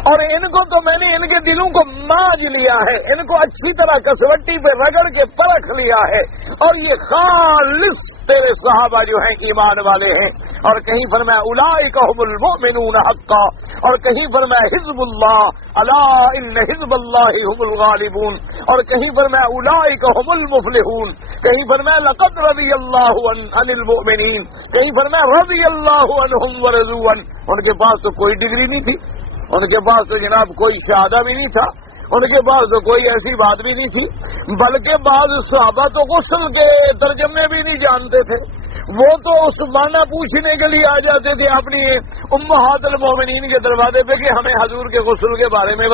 اور ان کو تو میں نے ان کے دلوں کو مانج لیا ہے، ان کو اچھی طرح کسوٹی پہ رگڑ کے پرکھ لیا ہے، اور یہ خالص تیرے صحابہ جو ہیں ایمان والے ہیں۔ اور کہیں فرمایا اولئک هم المؤمنون حقا، اور کہیں فرمایا حزب اللہ الا ان حزب اللہ هم الغالبون، اور کہیں فرمایا اولئک هم المفلحون، کہیں فرمایا لقد رضی اللہ عن المؤمنین، کہیں فرمایا رضی اللہ عنہم ورضوا عنہ۔ ان کے پاس تو کوئی ڈگری نہیں تھی، ان کے پاس تو جناب کوئی شہادہ بھی نہیں تھا، ان کے پاس تو کوئی ایسی بات بھی نہیں تھی، بلکہ بعض صحابہ تو غسل کے ترجمے بھی نہیں جانتے تھے، وہ تو اس معنی پوچھنے کے لیے آ جاتے تھے اپنی امہات المومنین کے دروازے پہ کہ ہمیں حضور کے غسل کے بارے میں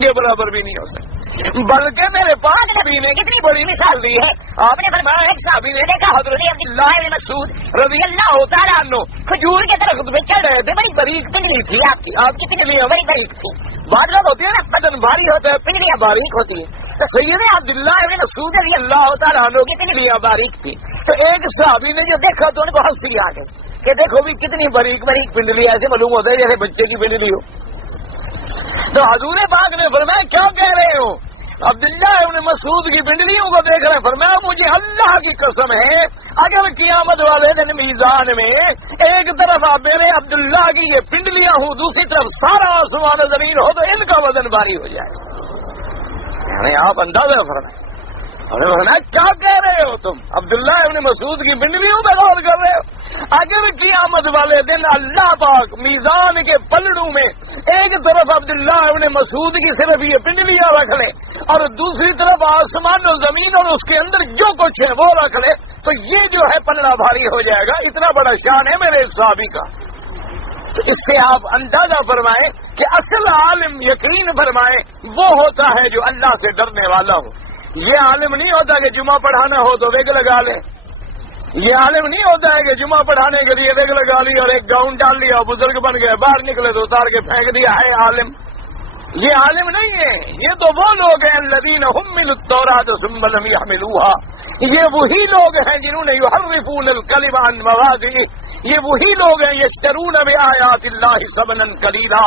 یہ برابر بھی نہیں ہو سکتا۔ بلکہ میرے پاس نبی نے کتنی بڑی مثال دی ہے، آپ نے فرمایا ایک صحابی نے دیکھا حضرت عبداللہ بن مسعود رضی اللہ تعالیٰ عنہ کھجور کے درخت پہ چڑھ رہے تھے، بڑی باریک پنڈلی تھی آپ کی پنڈلیاں بڑی باریک تھی، بعض لوگ ہوتے ہیں نا بدن بھاری ہوتا ہے پنڈلیاں باریک ہوتی ہیں، تو سید عبداللہ بن مسعود رضی اللہ تعالیٰ عنہ کی پنڈلیاں باریک تھی، تو ایک صحابی نے جو دیکھا تو ان کو ہنسی آ گئی کہ دیکھو بھی کتنی باریک باریک پنڈلی، ایسے معلوم ہوتا ہے جیسے بچے کی پنڈلی ہو۔ تو حضور پاک نے فرمایا کیا کہہ رہے ہو؟ عبداللہ ابن مسعود کی پنڈلیوں کو دیکھ رہے ہیں، فرمایا مجھے اللہ کی قسم ہے اگر قیامت والے دن میزان میں ایک طرف آپ میرے عبداللہ کی یہ پنڈلیاں ہوں، دوسری طرف سارا آسمان زمین ہو تو ان کا وزن بھاری ہو جائے۔ یعنی آپ اندازہ فرمائیں، کیا کہہ رہے ہو تم؟ عبداللہ ابن مسعود کی پنڈلیوں پہ غور کر رہے ہو؟ اگر قیامت والے دن اللہ پاک میزان کے پلڑوں میں ایک طرف عبداللہ ابن مسعود کی صرف یہ پنڈلیاں رکھ لے اور دوسری طرف آسمان و زمین اور اس کے اندر جو کچھ ہے وہ رکھ لے تو یہ جو ہے پلڑا بھاری ہو جائے گا، اتنا بڑا شان ہے میرے صحابی کا۔ تو اس سے آپ اندازہ فرمائیں کہ اصل عالم یقین فرمائیں وہ ہوتا ہے جو اللہ سے ڈرنے والا ہو۔ یہ عالم نہیں ہوتا کہ جمعہ پڑھانا ہو تو ویگ لگا لے، یہ عالم نہیں ہوتا ہے کہ جمعہ پڑھانے کے لیے ویگ لگا لی اور ایک گاؤن ڈال لیا، بزرگ بن گئے، باہر نکلے تو اتار کے پھینک دیا ہے عالم۔ یہ عالم نہیں ہے، یہ تو وہ لوگ ہیں الذین حملوا التوراۃ ثم لم یحملوها، یہ وہی لوگ ہیں جنہوں نے یحرفون الکلم عن مواضعہ، یہ وہی لوگ ہیں یشترون بآیات اللہ ثمنا قلیلا،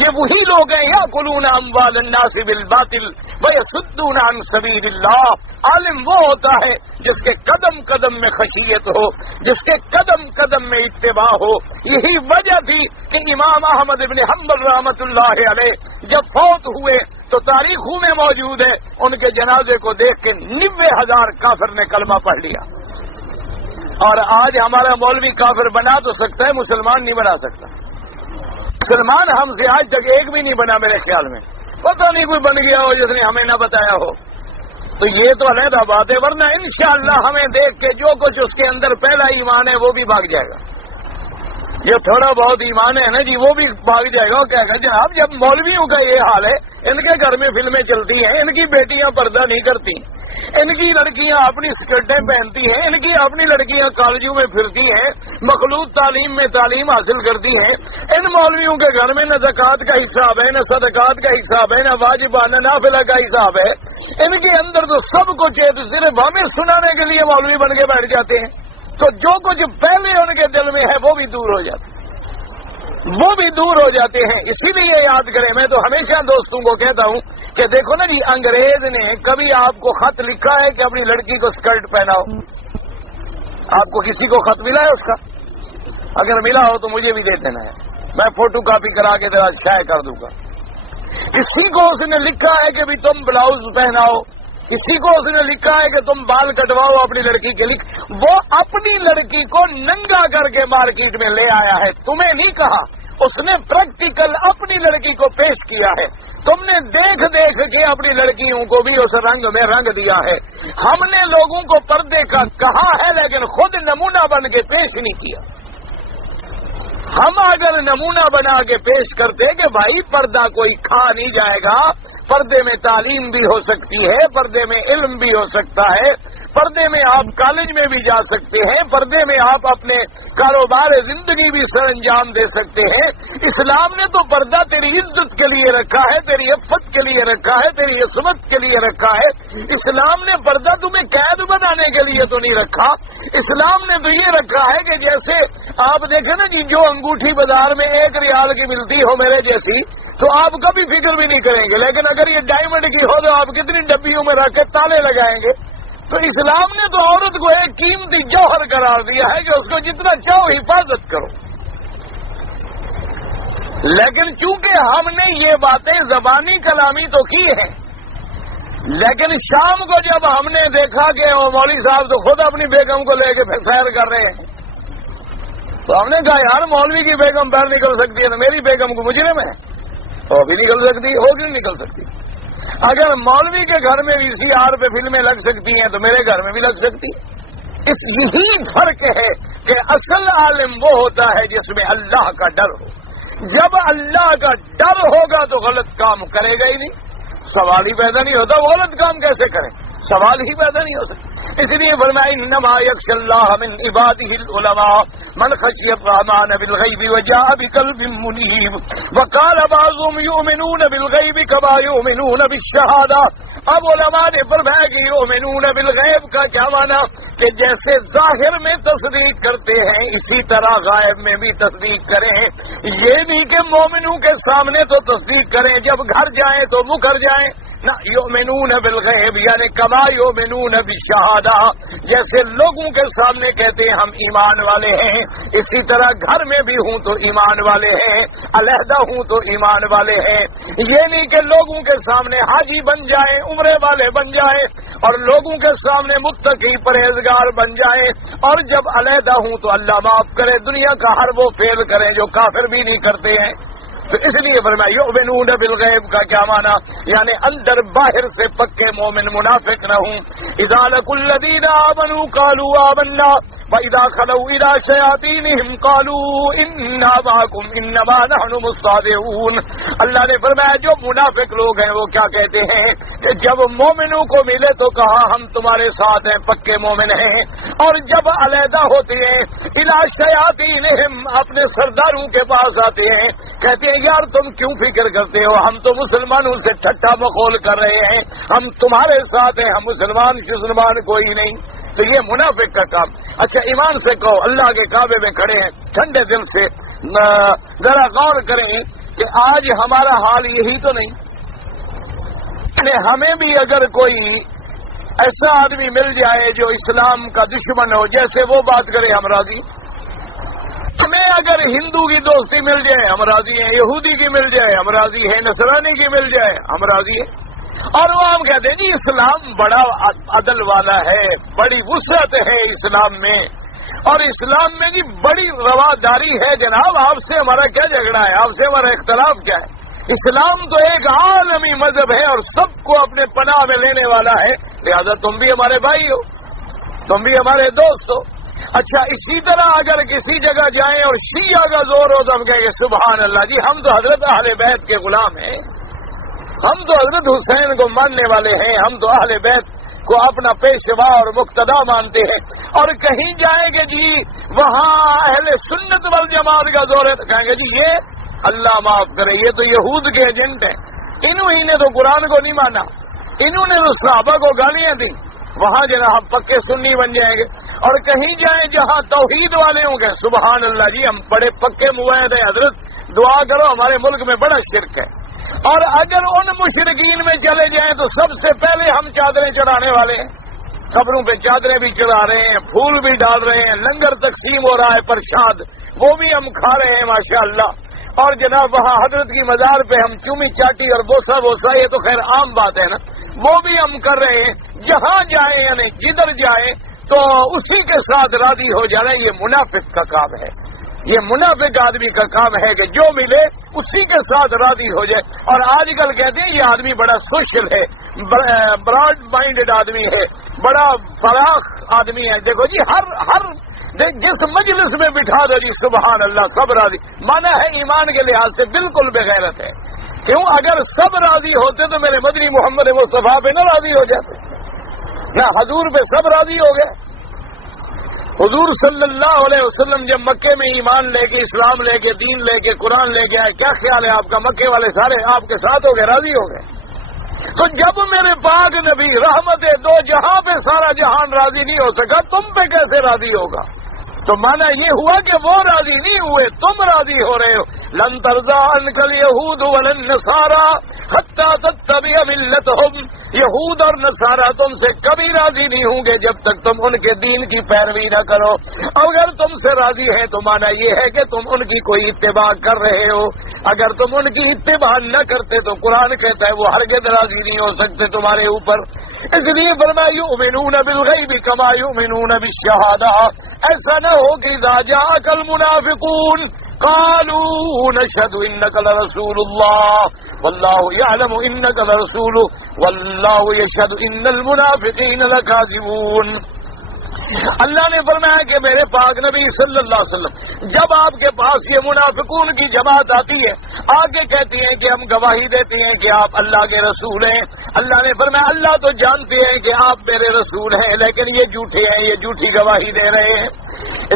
یہ وہی لوگ ہیں یاکلون اموال الناس بالباطل ویصدون عن سبیل اللہ۔ عالم وہ ہوتا ہے جس کے قدم قدم میں خشیت ہو، جس کے قدم قدم میں اتباع ہو۔ یہی وجہ تھی کہ امام احمد بن حنبل رحمۃ اللہ علیہ جب فوت ہوئے تو تاریخوں میں موجود ہے ان کے جنازے کو دیکھ کے 90,000 کافر نے کلمہ پڑھ لیا۔ اور آج ہمارا مولوی کافر بنا تو سکتا ہے، مسلمان نہیں بنا سکتا۔ مسلمان ہم سے آج تک ایک بھی نہیں بنا میرے خیال میں، پتہ نہیں کوئی بن گیا ہو جس نے ہمیں نہ بتایا ہو، تو یہ تو علیحدہ بات ہے، ورنہ انشاءاللہ ہمیں دیکھ کے جو کچھ اس کے اندر پہلا ایمان ہے وہ بھی بھاگ جائے گا، یہ تھوڑا بہت ایمان ہے نا جی وہ بھی بھاگ جائے گا۔ کیا کہ جناب جب مولویوں کا یہ حال ہے، ان کے گھر میں فلمیں چلتی ہیں، ان کی بیٹیاں پردہ نہیں کرتی، ان کی لڑکیاں اپنی سکرٹیں پہنتی ہیں، ان کی اپنی لڑکیاں کالجوں میں پھرتی ہیں، مخلوط تعلیم میں تعلیم حاصل کرتی ہیں، ان مولویوں کے گھر میں نہ زکوٰۃ کا حساب ہے، نہ صدقات کا حساب ہے، نہ واجبانہ نافلہ کا حساب ہے، ان کے اندر تو سب کچھ ہے، تو صرف ہمیں سنانے کے لیے مولوی بن کے بیٹھ جاتے ہیں، تو جو کچھ پہلے ان کے دل میں ہے وہ بھی دور ہو جاتا ہے، وہ بھی دور ہو جاتے ہیں۔ اسی لیے یاد کریں، میں تو ہمیشہ دوستوں کو کہتا ہوں کہ دیکھو نا جی، انگریز نے کبھی آپ کو خط لکھا ہے کہ اپنی لڑکی کو اسکرٹ پہناؤ؟ آپ کو کسی کو خط ملا ہے اس کا؟ اگر ملا ہو تو مجھے بھی دے دینا ہے، میں فوٹو کاپی کرا کے ذرا شائع کر دوں گا۔ کسی کو اس نے لکھا ہے کہ بھی تم بلاؤز پہناؤ، کسی کو اس نے لکھا ہے کہ تم بال کٹواؤ اپنی لڑکی کے لیے، وہ اپنی لڑکی کو ننگا کر کے مارکیٹ میں لے آیا ہے، تمہیں نہیں کہا، اس نے پریکٹیکل اپنی لڑکی کو پیش کیا ہے، تم نے دیکھ دیکھ کے اپنی لڑکیوں کو بھی اس رنگ میں رنگ دیا ہے۔ ہم نے لوگوں کو پردے کا کہا ہے لیکن خود نمونہ بن کے پیش نہیں کیا۔ ہم اگر نمونہ بنا کے پیش کرتے کہ بھائی پردہ کوئی کھا نہیں جائے گا، پردے میں تعلیم بھی ہو سکتی ہے، پردے میں علم بھی ہو سکتا ہے، پردے میں آپ کالج میں بھی جا سکتے ہیں، پردے میں آپ اپنے کاروبار زندگی بھی سر انجام دے سکتے ہیں۔ اسلام نے تو پردہ تیری عزت کے لیے رکھا ہے، تیری عفت کے لیے رکھا ہے، تیری عصمت کے لیے رکھا ہے۔ اسلام نے پردہ تمہیں قید بنانے کے لیے تو نہیں رکھا، اسلام نے تو یہ رکھا ہے کہ جیسے آپ دیکھیں نا جی، جو انگوٹھی بازار میں 1 ریال کی ملتی ہو میرے جیسی، تو آپ کبھی فکر بھی نہیں کریں گے، لیکن اگر یہ ڈائمنڈ کی ہو تو آپ کتنی ڈبیوں میں رکھ کے تالے لگائیں گے۔ تو اسلام نے تو عورت کو ایک قیمتی جوہر قرار دیا ہے کہ اس کو جتنا چاہو حفاظت کرو، لیکن چونکہ ہم نے یہ باتیں زبانی کلامی تو کی ہیں، لیکن شام کو جب ہم نے دیکھا کہ مولوی صاحب تو خود اپنی بیگم کو لے کے پھر سیر کر رہے ہیں، تو ہم نے کہا یار مولوی کی بیگم باہر نکل سکتی ہے تو میری بیگم کو مجرم ہے، وہ بھی نکل سکتی ہے، وہ بھی نکل سکتی۔ اگر مولوی کے گھر میں VCR پہ فلمیں لگ سکتی ہیں تو میرے گھر میں بھی لگ سکتی ہے۔ یہی فرق ہے کہ اصل عالم وہ ہوتا ہے جس میں اللہ کا ڈر ہو۔ جب اللہ کا ڈر ہوگا تو غلط کام کرے گا ہی نہیں، سوال ہی پیدا نہیں ہوتا، وہ غلط کام کیسے کریں، سوال ہی پیدا نہیں ہو سکتا۔ اس لیے فرمایا انما یخشی اللہ من عباده العلماء من خشی الرحمن بالغیب وجاء بقلب منیب وقال بعضهم یؤمنون بالغیب کما یؤمنون بالشہادہ۔ اب علماء نے فرمایا کہ یؤمنون بالغیب کا کیا معنی کہ جیسے ظاہر میں تصدیق کرتے ہیں اسی طرح غائب میں بھی تصدیق کریں، یہ نہیں کہ مومنوں کے سامنے تو تصدیق کریں جب گھر جائیں تو مکر جائیں، نہ یؤمنون بالغیب یعنی کما یؤمنون بالشہادہ، جیسے لوگوں کے سامنے کہتے ہیں ہم ایمان والے ہیں، اسی طرح گھر میں بھی ہوں تو ایمان والے ہیں، علیحدہ ہوں تو ایمان والے ہیں۔ یہ نہیں کہ لوگوں کے سامنے حاجی بن جائیں، عمرے والے بن جائیں، اور لوگوں کے سامنے متقی پرہیزگار بن جائیں، اور جب علیحدہ ہوں تو اللہ معاف کرے دنیا کا ہر وہ فعل کریں جو کافر بھی نہیں کرتے ہیں۔ تو اس لیے فرمایا یؤمنون بالغیب کا کیا معنی یعنی اندر باہر سے پکے مومن منافق نہ ہوں۔ اذا لقوا الذین آمنوا قالوا آمنا واذا خلوا الى شیاطینہم قالوا انا معکم انما نحن مستہزئون۔ اللہ نے فرمایا جو منافق لوگ ہیں وہ کیا کہتے ہیں کہ جب مومنوں کو ملے تو کہا ہم تمہارے ساتھ ہیں، پکے مومن ہیں، اور جب علیحدہ ہوتے ہیں الى شیاطینہم اپنے سرداروں کے پاس آتے ہیں، کہتے ہیں یار تم کیوں فکر کرتے ہو، ہم تو مسلمانوں سے ٹھٹا مخول کر رہے ہیں، ہم تمہارے ساتھ ہیں، ہم مسلمان کوئی نہیں۔ تو یہ منافق کا کام۔ اچھا ایمان سے کہو، اللہ کے کعبے میں کھڑے ہیں، ٹھنڈے دل سے ذرا غور کریں کہ آج ہمارا حال یہی تو نہیں، ہمیں بھی اگر کوئی ایسا آدمی مل جائے جو اسلام کا دشمن ہو، جیسے وہ بات کرے ہم راضی، ہمیں اگر ہندو کی دوستی مل جائے ہم راضی ہیں، یہودی کی مل جائے ہم راضی ہیں، نصرانی کی مل جائے ہم راضی ہیں۔ اور وہ ہم کہتے ہیں جی اسلام بڑا عدل والا ہے، بڑی وسعت ہے اسلام میں، اور اسلام میں جی بڑی رواداری ہے۔ جناب آپ سے ہمارا کیا جھگڑا ہے، آپ سے ہمارا اختلاف کیا ہے؟ اسلام تو ایک عالمی مذہب ہے اور سب کو اپنے پناہ میں لینے والا ہے، لہذا تم بھی ہمارے بھائی ہو، تم بھی ہمارے دوست ہو۔ اچھا اسی طرح اگر کسی جگہ جائیں اور شیعہ کا زور ہو تو ہم کہیں گے سبحان اللہ جی ہم تو حضرت اہل بیت کے غلام ہیں، ہم تو حضرت حسین کو ماننے والے ہیں، ہم تو اہل بیت کو اپنا پیشوا اور مقتدا مانتے ہیں۔ اور کہیں جائیں گے جی وہاں اہل سنت والجماعت کا زور ہے تو کہیں گے جی یہ اللہ معاف کرے یہ تو یہود کے ایجنٹ ہیں، انہوں ہی نے تو قرآن کو نہیں مانا، انہوں نے تو صحابہ کو گالیاں دی، وہاں جناب ہم پکے سنی بن جائیں گے۔ اور کہیں جائیں جہاں توحید والے ہوں گے سبحان اللہ جی ہم بڑے پکے موحد ہیں، حضرت دعا کرو ہمارے ملک میں بڑا شرک ہے۔ اور اگر ان مشرکین میں چلے جائیں تو سب سے پہلے ہم چادریں چڑھانے والے ہیں، قبروں پہ چادریں بھی چڑھا رہے ہیں، پھول بھی ڈال رہے ہیں، لنگر تقسیم ہو رہا ہے، پرشاد وہ بھی ہم کھا رہے ہیں ماشاءاللہ. اور جناب وہاں حضرت کی مزار پہ ہم چومی چاٹی اور بوسا یہ تو خیر عام بات ہے نا، وہ بھی ہم کر رہے ہیں. جہاں جائیں یعنی جدھر جائیں تو اسی کے ساتھ راضی ہو جانا، یہ منافق کا کام ہے. یہ منافق آدمی کا کام ہے کہ جو ملے اسی کے ساتھ راضی ہو جائے. اور آج کل کہتے ہیں یہ آدمی بڑا سوشل ہے، براڈ مائنڈڈ آدمی ہے، بڑا فراخ آدمی ہے. دیکھو جی ہر جس مجلس میں بٹھا دو جی سبحان اللہ سب راضی. مانا ہے ایمان کے لحاظ سے بالکل بغیرت ہے. کیوں؟ اگر سب راضی ہوتے تو میرے مدنی محمد مصطفیٰ پہ نہ راضی ہو جاتے، نہ حضور پہ سب راضی ہو گئے. حضور صلی اللہ علیہ وسلم جب مکے میں ایمان لے کے، اسلام لے کے، دین لے کے، قرآن لے کے آئے، کیا خیال ہے آپ کا؟ مکے والے سارے آپ کے ساتھ ہو گئے، راضی ہو گئے. تو جب میرے پاک نبی رحمت دو جہاں پہ سارا جہان راضی نہیں ہو سکا، تم پہ کیسے راضی ہوگا؟ تو مانا یہ ہوا کہ وہ راضی نہیں ہوئے، تم راضی ہو رہے ہو. لن ترضى عنك اليهود ولا النصارى حتى تتبع ملتهم. یہود اور نصارہ تم سے کبھی راضی نہیں ہوں گے جب تک تم ان کے دین کی پیروی نہ کرو. اگر تم سے راضی ہیں تو مانا یہ ہے کہ تم ان کی کوئی اتباع کر رہے ہو. اگر تم ان کی اتباع نہ کرتے تو قرآن کہتا ہے وہ ہرگز راضی نہیں ہو سکتے تمہارے اوپر. اس لیے فرمایا یؤمنون بالغیب کما یؤمنون بالشہادہ. ایسا نہ ہو کہ اذا جاءک المنافقون قالوا نشهد انك لرسول الله والله يعلم انك لرسول والله يشهد ان المنافقين لكاذبون. اللہ نے فرمایا کہ میرے پاک نبی صلی اللہ علیہ وسلم جب آپ کے پاس یہ منافقون کی جماعت آتی ہے، آگے کہتی ہیں کہ ہم گواہی دیتے ہیں کہ آپ اللہ کے رسول ہیں. اللہ نے فرمایا اللہ تو جانتے ہیں کہ آپ میرے رسول ہیں، لیکن یہ جھوٹے ہیں، یہ جھوٹی گواہی دے رہے ہیں.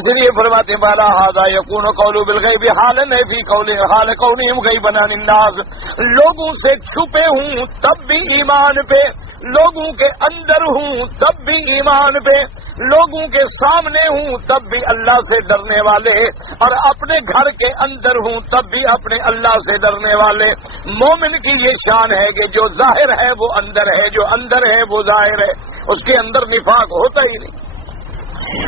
اس لیے فرماتے بالا ھذا یکون قول بالغیب حالا فی قول حال کونہم غیبا عن الناس. لوگوں سے چھپے ہوں تب بھی ایمان پہ، لوگوں کے اندر ہوں تب بھی ایمان پہ، لوگوں کے سامنے ہوں تب بھی اللہ سے ڈرنے والے، اور اپنے گھر کے اندر ہوں تب بھی اپنے اللہ سے ڈرنے والے. مومن کی یہ شان ہے کہ جو ظاہر ہے وہ اندر ہے، جو اندر ہے وہ ظاہر ہے، اس کے اندر نفاق ہوتا ہی نہیں.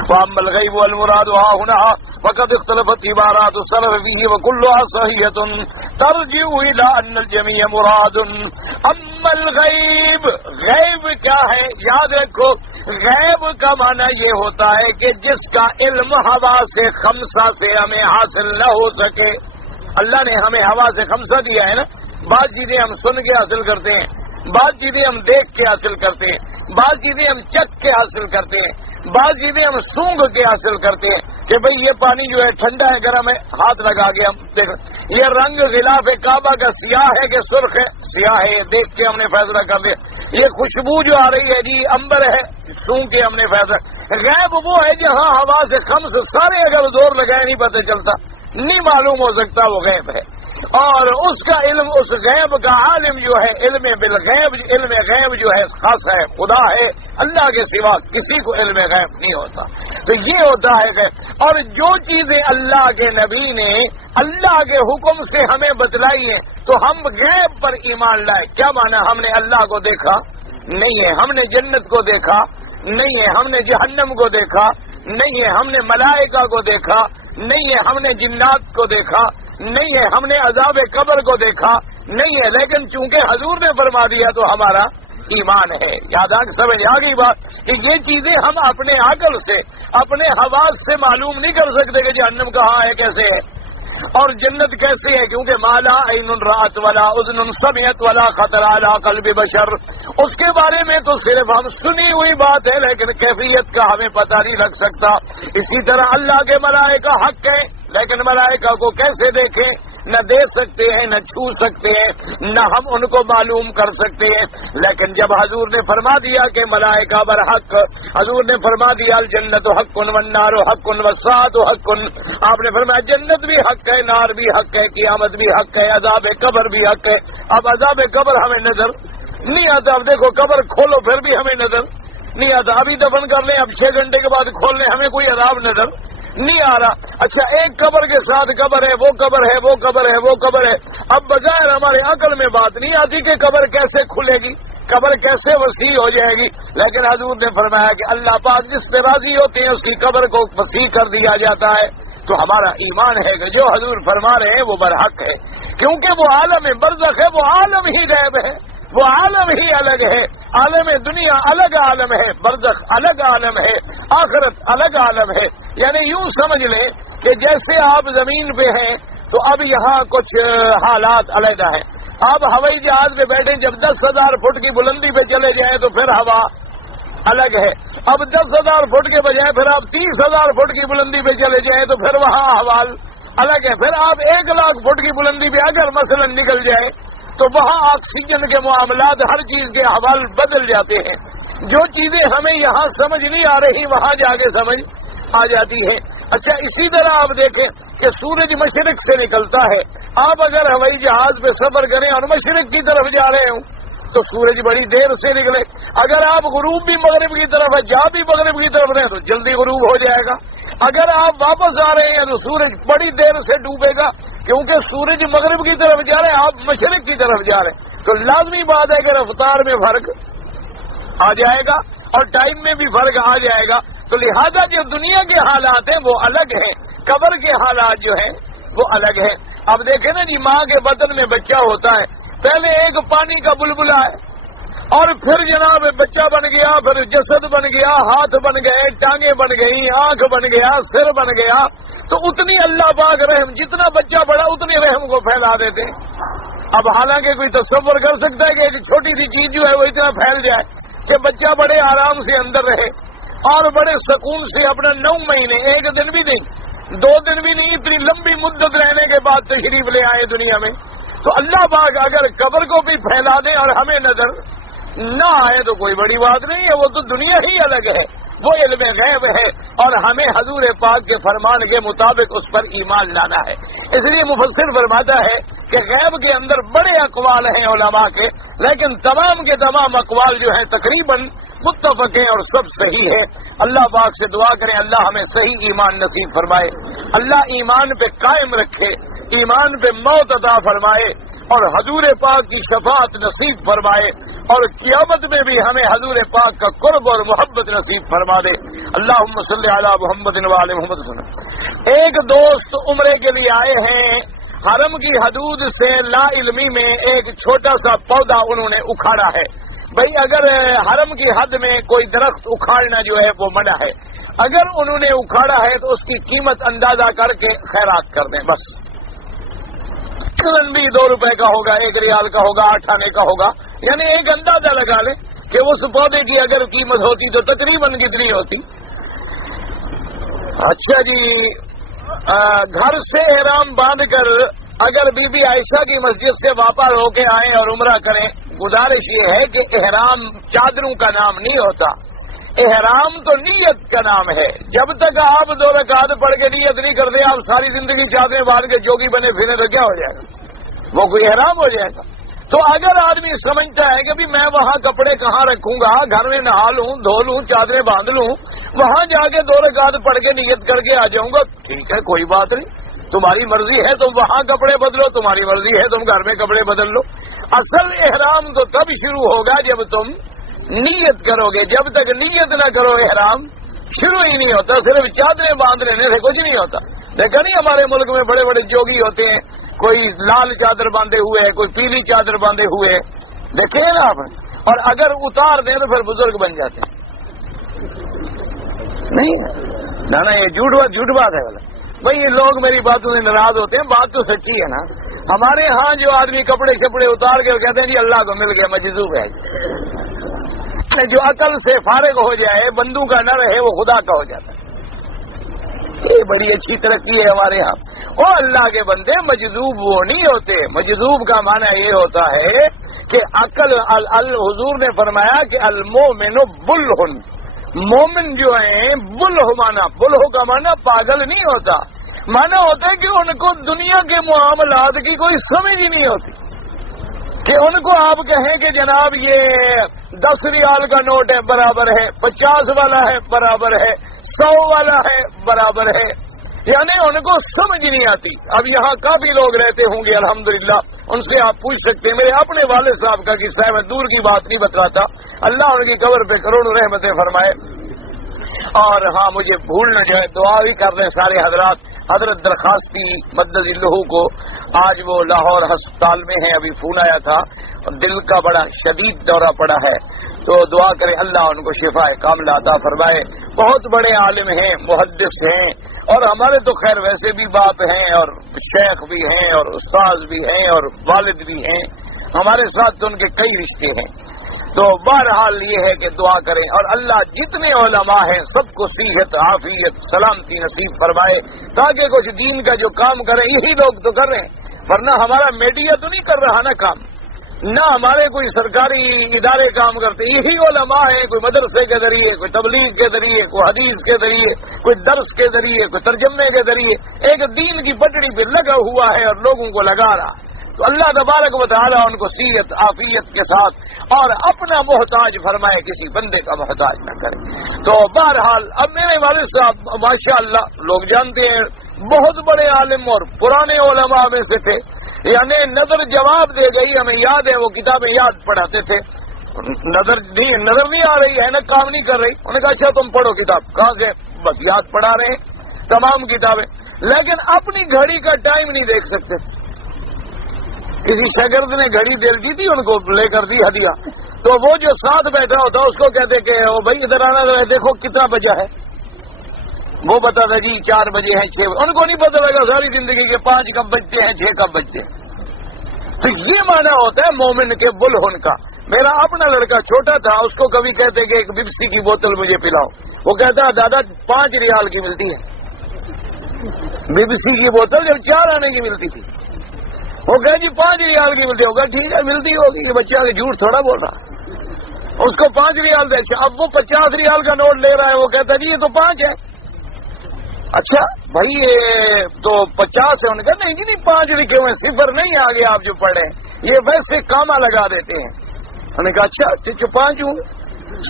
وَأَمَّا الْغَيْبُ وَالْمُرَادُ هَا هُنَا وَقَدْ اخْتَلَفَتْ عِبَارَاتُ السَّلَفِ فِيهِ وَكُلُّهَا صَحِيحَةٌ تَرْجِعُ إِلَىٰ أَنَّ الْجَمِيعَ مُرَادٌ. أَمَّا الْغَيْبُ، غیب کیا ہے؟ یاد رکھو غیب کا معنی یہ ہوتا ہے کہ جس کا علم حواس خمسہ سے ہمیں حاصل نہ ہو سکے. اللہ نے ہمیں حواس خمسہ دیا ہے نا. بعض چیزیں ہم سن کے حاصل کرتے ہیں، بعض چیزیں ہم دیکھ کے حاصل کرتے ہیں، بعض چیزیں ہم چکھ کے حاصل کرتے ہیں، بعض چیزیں ہم سونگھ کے حاصل کرتے ہیں کہ بھئی یہ پانی جو ہے ٹھنڈا ہے، گرم ہے، ہاتھ لگا کے ہم دیکھ. یہ رنگ غلاف کعبہ کا سیاہ ہے کہ سرخ ہے؟ سیاہ ہے، یہ دیکھ کے ہم نے فیصلہ کر لیا. یہ خوشبو جو آ رہی ہے جی امبر ہے، سونگھ کے ہم نے فیصلہ. غیب وہ ہے جہاں ہوا سے خمس سارے اگر زور لگائے نہیں پتہ چلتا، نہیں معلوم ہو سکتا، وہ غیب ہے. اور اس کا علم، اس غیب کا عالم جو ہے، علم بالغیب، علم غیب جو ہے خاص ہے، خدا ہے. اللہ کے سوا کسی کو علم غیب نہیں ہوتا. تو یہ ہوتا ہے غیب. اور جو چیزیں اللہ کے نبی نے اللہ کے حکم سے ہمیں بتلائی ہیں تو ہم غیب پر ایمان لائے. کیا مانا؟ ہم نے اللہ کو دیکھا نہیں ہے، ہم نے جنت کو دیکھا نہیں ہے، ہم نے جہنم کو دیکھا نہیں ہے، ہم نے ملائکہ کو دیکھا نہیں ہے، ہم نے جنات کو دیکھا نہیں ہے، ہم نے عذاب قبر کو دیکھا نہیں ہے، لیکن چونکہ حضور نے فرما دیا تو ہمارا ایمان ہے. یاد سمجھ آ گئی بات کہ یہ چیزیں ہم اپنے عقل سے، اپنے حواس سے معلوم نہیں کر سکتے کہ جہنم کہاں ہے، کیسے ہے، اور جنت کیسے ہے. کیونکہ مالا عین رات والا اذن سمعت والا خطر علی قلب بشر، اس کے بارے میں تو صرف ہم سنی ہوئی بات ہے، لیکن کیفیت کا ہمیں پتہ نہیں لگ سکتا. اسی طرح اللہ کے ملائکہ حق ہے، لیکن ملائکہ کو کیسے دیکھیں؟ نہ دے سکتے ہیں، نہ چھو سکتے ہیں، نہ ہم ان کو معلوم کر سکتے ہیں. لیکن جب حضور نے فرما دیا کہ ملائکہ برحق، حضور نے فرما دیا الجنت حق والنار حق والساعۃ حق، آپ نے فرمایا جنت بھی حق ہے، نار بھی حق ہے، قیامت بھی حق ہے، عذاب قبر بھی حق ہے. اب عذاب قبر ہمیں نظر نہیں آتا. اب دیکھو قبر کھولو پھر بھی ہمیں نظر نہیں آتا. ابھی دفن کر لیں، اب 6 گھنٹے کے بعد کھول لیں، ہمیں کوئی عذاب نظر نہیں آ رہا. اچھا ایک قبر کے ساتھ قبر ہے، وہ قبر ہے، وہ قبر ہے، وہ قبر ہے. اب بظاہر ہمارے عقل میں بات نہیں آتی کہ قبر کیسے کھلے گی، قبر کیسے وسیع ہو جائے گی. لیکن حضور نے فرمایا کہ اللہ پاک جس پہ راضی ہوتے ہیں اس کی قبر کو وسیع کر دیا جاتا ہے. تو ہمارا ایمان ہے کہ جو حضور فرما رہے ہیں وہ برحق ہے، کیونکہ وہ عالم برزخ ہے، وہ عالم ہی غیب ہے، وہ عالم ہی الگ ہے۔ عالم دنیا الگ عالم ہے، برزخ الگ عالم ہے، آخرت الگ عالم ہے۔ یعنی یوں سمجھ لیں کہ جیسے آپ زمین پہ ہیں تو اب یہاں کچھ حالات علیحدہ ہیں۔ آپ ہوائی جہاز پہ بیٹھے، جب 10,000 فٹ کی بلندی پہ چلے جائیں تو پھر ہوا الگ ہے۔ اب 10,000 فٹ کے بجائے پھر آپ 30,000 فٹ کی بلندی پہ چلے جائیں تو پھر وہاں احوال الگ ہے۔ پھر آپ 1,00,000 فٹ کی بلندی پہ اگر مثلا نکل جائیں تو وہاں آکسیجن کے معاملات، ہر چیز کے احوال بدل جاتے ہیں۔ جو چیزیں ہمیں یہاں سمجھ نہیں آ رہی وہاں جا کے سمجھ آ جاتی ہے۔ اچھا، اسی طرح آپ دیکھیں کہ سورج مشرق سے نکلتا ہے۔ آپ اگر ہوائی جہاز پہ سفر کریں اور مشرق کی طرف جا رہے ہوں تو سورج بڑی دیر سے نکلے۔ اگر آپ غروب بھی مغرب کی طرف ہے، جا بھی مغرب کی طرف رہے تو جلدی غروب ہو جائے گا۔ اگر آپ واپس آ رہے ہیں تو سورج بڑی دیر سے ڈوبے گا، کیونکہ سورج مغرب کی طرف جا رہے ہیں، آپ مشرق کی طرف جا رہے ہیں۔ تو لازمی بات ہے کہ رفتار میں فرق آ جائے گا اور ٹائم میں بھی فرق آ جائے گا۔ تو لہذا جو دنیا کے حالات ہیں وہ الگ ہیں، قبر کے حالات جو ہیں وہ الگ ہیں۔ اب دیکھیں نا جی، ماں کے بدن میں بچہ ہوتا ہے، پہلے ایک پانی کا بلبلا ہے اور پھر جناب بچہ بن گیا، پھر جسد بن گیا، ہاتھ بن گئے، ٹانگیں بن گئی، آنکھ بن گیا، سر بن گیا۔ تو اتنی اللہ پاک رحم، جتنا بچہ بڑا اتنی رحم کو پھیلا دیتے ہیں۔ اب حالانکہ کوئی تصور کر سکتا ہے کہ ایک چھوٹی سی چیز جو ہے وہ اتنا پھیل جائے کہ بچہ بڑے آرام سے اندر رہے اور بڑے سکون سے اپنا 9 مہینے، 1 دن بھی نہیں، 2 دن بھی نہیں، اتنی لمبی مدت رہنے کے بعد تشریف لے آئے دنیا میں۔ تو اللہ پاک اگر قبر کو بھی پھیلا دے اور ہمیں نظر نہ آئے تو کوئی بڑی بات نہیں ہے، وہ تو دنیا ہی الگ ہے، وہ علم غیب ہے اور ہمیں حضور پاک کے فرمان کے مطابق اس پر ایمان لانا ہے۔ اس لیے مفسر فرماتا ہے کہ غیب کے اندر بڑے اقوال ہیں علماء کے، لیکن تمام کے تمام اقوال جو ہیں تقریباً متفق ہیں اور سب صحیح ہے۔ اللہ پاک سے دعا کریں اللہ ہمیں صحیح ایمان نصیب فرمائے، اللہ ایمان پہ قائم رکھے، ایمان پہ موت عطا فرمائے اور حضور پاک کی شفاعت نصیب فرمائے اور قیامت میں بھی ہمیں حضور پاک کا قرب اور محبت نصیب فرما دے۔ اللہم صلی علی محمد و علی محمد صلی اللہ علیہ وسلم۔ ایک دوست عمرے کے لیے آئے ہیں، حرم کی حدود سے لا علمی میں ایک چھوٹا سا پودا انہوں نے اکھاڑا ہے۔ بھئی اگر حرم کی حد میں کوئی درخت اکھاڑنا جو ہے وہ منع ہے، اگر انہوں نے اکھاڑا ہے تو اس کی قیمت اندازہ کر کے خیرات کر دیں بس۔ بھی 2 روپے کا ہوگا، 1 ریال کا ہوگا، 8 آنے کا ہوگا، یعنی ایک اندازہ لگا لیں کہ اس پودے کی اگر قیمت ہوتی تو تقریباً کتنی ہوتی۔ اچھا جی، گھر سے احرام باندھ کر اگر بی بی عائشہ کی مسجد سے واپس ہو کے آئیں اور عمرہ کریں، گزارش یہ ہے کہ احرام چادروں کا نام نہیں ہوتا، احرام تو نیت کا نام ہے۔ جب تک آپ 2 رکعت پڑھ کے نیت نہیں کرتے، آپ ساری زندگی چادریں باندھ کے جوگی بنے پھریں تو کیا ہو جائے گا؟ وہ کوئی احرام ہو جائے گا۔ تو اگر آدمی سمجھتا ہے کہ بھی میں وہاں کپڑے کہاں رکھوں گا، گھر میں نہا لوں، دھو لوں، چادریں باندھ لوں، وہاں جا کے 2 رکعت پڑھ کے نیت کر کے آ جاؤں گا، ٹھیک ہے، کوئی بات نہیں، تمہاری مرضی ہے تم وہاں کپڑے بدلو، تمہاری مرضی ہے تم گھر میں کپڑے بدل لو۔ اصل احرام تو تب شروع ہوگا جب تم نیت کرو گے، جب تک نیت نہ کرو احرام شروع ہی نہیں ہوتا۔ صرف چادریں باندھ لینے سے کچھ نہیں ہوتا۔ دیکھا نہیں ہمارے ملک میں بڑے بڑے جوگی ہوتے ہیں، کوئی لال چادر باندھے ہوئے ہے، کوئی پیلی چادر باندھے ہوئے ہے، دیکھے نا آپ، اور اگر اتار دیں تو پھر بزرگ بن جاتے ہیں۔ نہیں نا، یہ جھوٹ بات ہے والا بھائی، یہ لوگ میری باتوں سے ناراض ہوتے ہیں، بات تو سچی ہے نا۔ ہمارے ہاں جو آدمی کپڑے شپڑے اتار کے کہتے ہیں جی اللہ کو مل گیا، مجذوب ہے۔ جو عقل سے فارغ ہو جائے، بندوں کا نہ رہے، وہ خدا کا ہو جاتا ہے۔ یہ بڑی اچھی ترقی ہے ہمارے ہاں۔ وہ اللہ کے بندے مجذوب وہ نہیں ہوتے، مجذوب کا معنی یہ ہوتا ہے کہ عقل، حضور نے فرمایا کہ المومن بلہن، مومن جو ہیں بلہ مانا، بلہ کا معنی پاگل نہیں ہوتا، مانا ہوتا ہے کہ ان کو دنیا کے معاملات کی کوئی سمجھ ہی نہیں ہوتی، کہ ان کو آپ کہیں کہ جناب یہ 10 ریال کا نوٹ ہے برابر ہے، 50 والا ہے برابر ہے، 100 والا ہے برابر ہے، یعنی ان کو سمجھ نہیں آتی۔ اب یہاں کافی لوگ رہتے ہوں گے الحمدللہ، ان سے آپ پوچھ سکتے ہیں۔ میرے اپنے والد صاحب کا قصہ ہے، میں دور کی بات نہیں بتلاتا، اللہ ان کی قبر پہ کروڑوں رحمتیں فرمائے۔ اور ہاں مجھے بھول نہ جائے، دعا بھی کر رہے ہیں سارے حضرات، حضرت درخواستی مدد اللہ کو آج وہ لاہور ہسپتال میں ہیں، ابھی فون آیا تھا، دل کا بڑا شدید دورہ پڑا ہے، تو دعا کرے اللہ ان کو شفا کاملہ عطا فرمائے۔ بہت بڑے عالم ہیں، محدث ہیں، اور ہمارے تو خیر ویسے بھی باپ ہیں اور شیخ بھی ہیں اور استاذ بھی ہیں اور والد بھی ہیں، ہمارے ساتھ تو ان کے کئی رشتے ہیں۔ تو بہرحال یہ ہے کہ دعا کریں اور اللہ جتنے علماء ہیں سب کو صحت عافیت سلامتی نصیب فرمائے، تاکہ کچھ دین کا جو کام کریں یہی لوگ تو کر رہے ہیں، ورنہ ہمارا میڈیا تو نہیں کر رہا نا کام، نہ ہمارے کوئی سرکاری ادارے کام کرتے، یہی علماء ہیں، کوئی مدرسے کے ذریعے، کوئی تبلیغ کے ذریعے، کوئی حدیث کے ذریعے، کوئی درس کے ذریعے، کوئی ترجمے کے ذریعے ایک دین کی پٹڑی پہ لگا ہوا ہے اور لوگوں کو لگا رہا۔ تو اللہ تبارک و تعالیٰ ان کو صحت عافیت کے ساتھ اور اپنا محتاج فرمائے، کسی بندے کا محتاج نہ کرے۔ تو بہرحال اب میرے والد صاحب ماشاء اللہ لوگ جانتے ہیں بہت بڑے عالم اور پرانے علماء میں سے تھے، یعنی نظر جواب دے گئی، ہمیں یاد ہے وہ کتابیں یاد پڑھاتے تھے، نظر نہیں آ رہی ہے نا، کام نہیں کر رہی، انہوں نے کہا اچھا تم پڑھو کتاب، کہاں سے بس یاد پڑھا رہے ہیں تمام کتابیں، لیکن اپنی گھڑی کا ٹائم نہیں دیکھ سکتے۔ کسی شاگرد نے گھڑی دے دی تھی، ان کو لے کر دی ہدیہ، تو وہ جو ساتھ بیٹھا ہوتا اس کو کہتے کہ او بھائی ادھر آنا ذرا دیکھو کتنا بجا ہے، وہ بتاتا جی 4 بجے ہیں 6 بجے، ان کو نہیں پتہ لگا ساری زندگی کے 5 کب بجتے ہیں 6 کب بجتے ہیں۔ تو یہ معنی ہوتا ہے مومن کے بلہن کا۔ میرا اپنا لڑکا چھوٹا تھا، اس کو کبھی کہتے کہ ایک بپسی کی بوتل مجھے پلاؤ، وہ کہتا دادا 5 ریال کی ملتی ہے، بپسی کی بوتل جب 4 آنے کی ملتی تھی، وہ کہے جی 5 ریال کی ملتی ہوگا، ٹھیک ہے ملتی ہوگی، بچہ جھوٹ تھوڑا بول رہا، اس کو 5 ریال دے، اب وہ 50 ریال کا نوٹ لے رہا ہے، وہ کہتا ہے جی یہ تو 5 ہے، اچھا بھائی یہ تو 50 ہے، انہوں نے کہا نہیں جی نہیں 5 لکھے ہوئے، صفر نہیں آگے آپ جو پڑھ رہے ہیں، یہ ویسے کاما لگا دیتے ہیں۔ انہوں نے کہا اچھا 5 ہوں،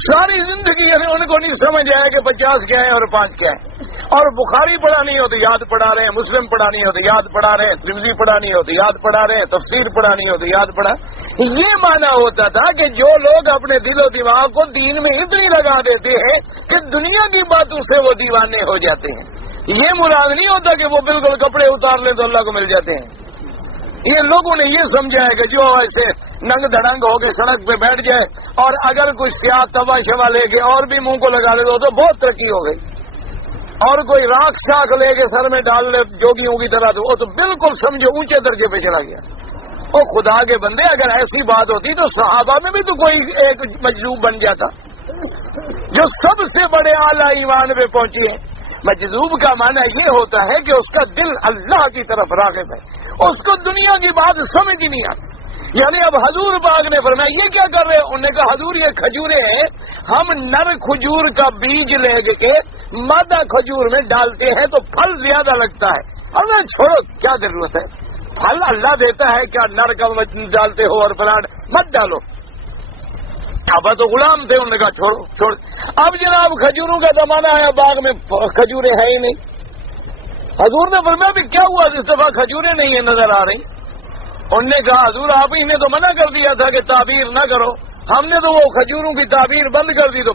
ساری زندگی ان کو نہیں سمجھ آیا کہ 50 کیا ہے اور 5 کیا ہے، اور بخاری پڑھانی ہو تو یاد پڑھا رہے ہیں، مسلم پڑھانی ہو تو یاد پڑھا رہے ہیں، ترمذی پڑھانی ہو تو یاد پڑھا رہے ہیں، تفسیر پڑھانی ہو تو یاد پڑھا۔ یہ معنی ہوتا تھا کہ جو لوگ اپنے دل و دماغ کو دین میں اتنی لگا دیتے ہیں کہ دنیا کی باتوں سے وہ دیوانے ہو جاتے ہیں، یہ مراد نہیں ہوتا کہ وہ بالکل کپڑے اتار لیں تو اللہ کو مل جاتے ہیں۔ یہ لوگوں نے یہ سمجھا ہے کہ جو ایسے ننگ دھڑنگ ہو کے سڑک پہ بیٹھ جائے اور اگر کوئی سیاہ توا شوا لے کے اور بھی منہ کو لگا لے تو بہت ترقی ہو گئی، اور کوئی راکھ شاخ لے کے سر میں ڈال لے جوگیوں کی طرح تو وہ تو بالکل سمجھو اونچے درجے پہ چلا گیا۔ اور خدا کے بندے اگر ایسی بات ہوتی تو صحابہ میں بھی تو کوئی ایک مجذوب بن جاتا، جو سب سے بڑے اعلیٰ ایمان پہ پہنچی ہیں۔ مجذوب کا معنی یہ ہوتا ہے کہ اس کا دل اللہ کی طرف راغب ہے، اس کو دنیا کی بات سمجھ ہی نہیں آتی۔ یعنی اب حضور پاک نے فرمایا یہ کیا کر رہے ہیں، انہوں نے کہا حضور یہ کھجوریں ہیں، ہم نر کھجور کا بیج لے کے مادہ کھجور میں ڈالتے ہیں تو پھل زیادہ لگتا ہے، اور چھوڑو کیا ضرورت ہے، پھل اللہ دیتا ہے، کیا نر کا ڈالتے ہو اور پلاٹ مت ڈالو۔ اب تو غلام تھے، انہوں نے کہا چھوڑ۔ اب جناب کھجوروں کا زمانہ آیا، باغ میں کھجوریں ہے ہی نہیں، حضور نے فرمایا بھی کیا ہوا اس دفعہ کھجوریں نہیں ہیں نظر آ رہی؟ انہوں نے کہا حضور آپ ہی نے تو منع کر دیا تھا کہ تعبیر نہ کرو، ہم نے تو وہ کھجوروں کی تعبیر بند کر دی، تو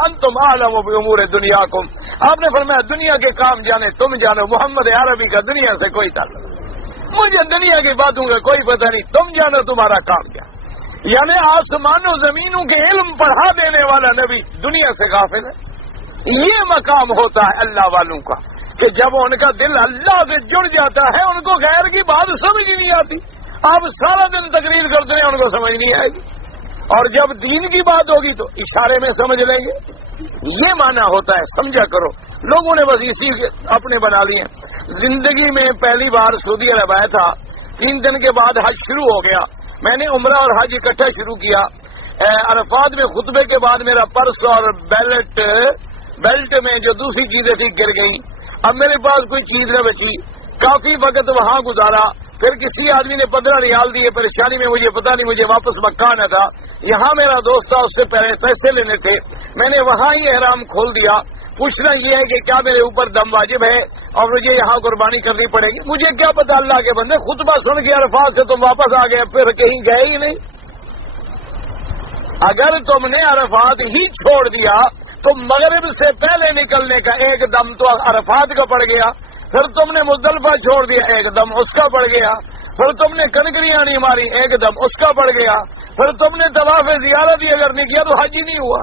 انتم اعلم بامور دنیاکم، آپ نے فرمایا دنیا کے کام جانے تم جانو، محمد عربی کا دنیا سے کوئی تعلق نہیں، مجھے دنیا کی باتوں کا کوئی پتہ نہیں، تم جانو تمہارا کام کیا۔ یعنی آسمان و زمینوں کے علم پڑھا دینے والا نبی دنیا سے غافل ہے۔ یہ مقام ہوتا ہے اللہ والوں کا کہ جب ان کا دل اللہ سے جڑ جاتا ہے ان کو غیر کی بات سمجھ ہی نہیں آتی، آپ سارا دن تقریر کرتے ہیں ان کو سمجھ نہیں آئے گی، اور جب دین کی بات ہوگی تو اشارے میں سمجھ لیں گے۔ یہ معنی ہوتا ہے سمجھا کرو، لوگوں نے بس اسی اپنے بنا لیے۔ زندگی میں پہلی بار سعودی عرب آیا تھا، 3 دن کے بعد حج شروع ہو گیا، میں نے عمرہ اور حج اکٹھا شروع کیا۔ عرفات میں خطبے کے بعد میرا پرس اور بیلٹ میں جو دوسری چیزیں تھی گر گئی، اب میرے پاس کوئی چیز نہ بچی، کافی وقت وہاں گزارا، پھر کسی آدمی نے 15 ریال دیے، پریشانی میں مجھے پتا نہیں، مجھے واپس مکہ آنا تھا، یہاں میرا دوست تھا اس سے پہلے پیسے لینے تھے، میں نے وہاں ہی احرام کھول دیا۔ پوچھنا یہ ہے کہ کیا میرے اوپر دم واجب ہے اور مجھے یہاں قربانی کرنی پڑے گی؟ مجھے کیا پتا، اللہ کے بندے خطبہ سن کے عرفات سے تم واپس آ گئے، پھر کہیں گئے ہی نہیں۔ اگر تم نے عرفات ہی چھوڑ دیا تو مغرب سے پہلے نکلنے کا ایک دم تو عرفات کا پڑ گیا، پھر تم نے مزدلفہ چھوڑ دیا، ایک دم اس کا بڑھ گیا، پھر تم نے کنکریاں نہیں ماری، ایک دم اس کا بڑھ گیا، پھر تم نے طواف زیارت ہی اگر نہیں کیا تو حج ہی نہیں ہوا۔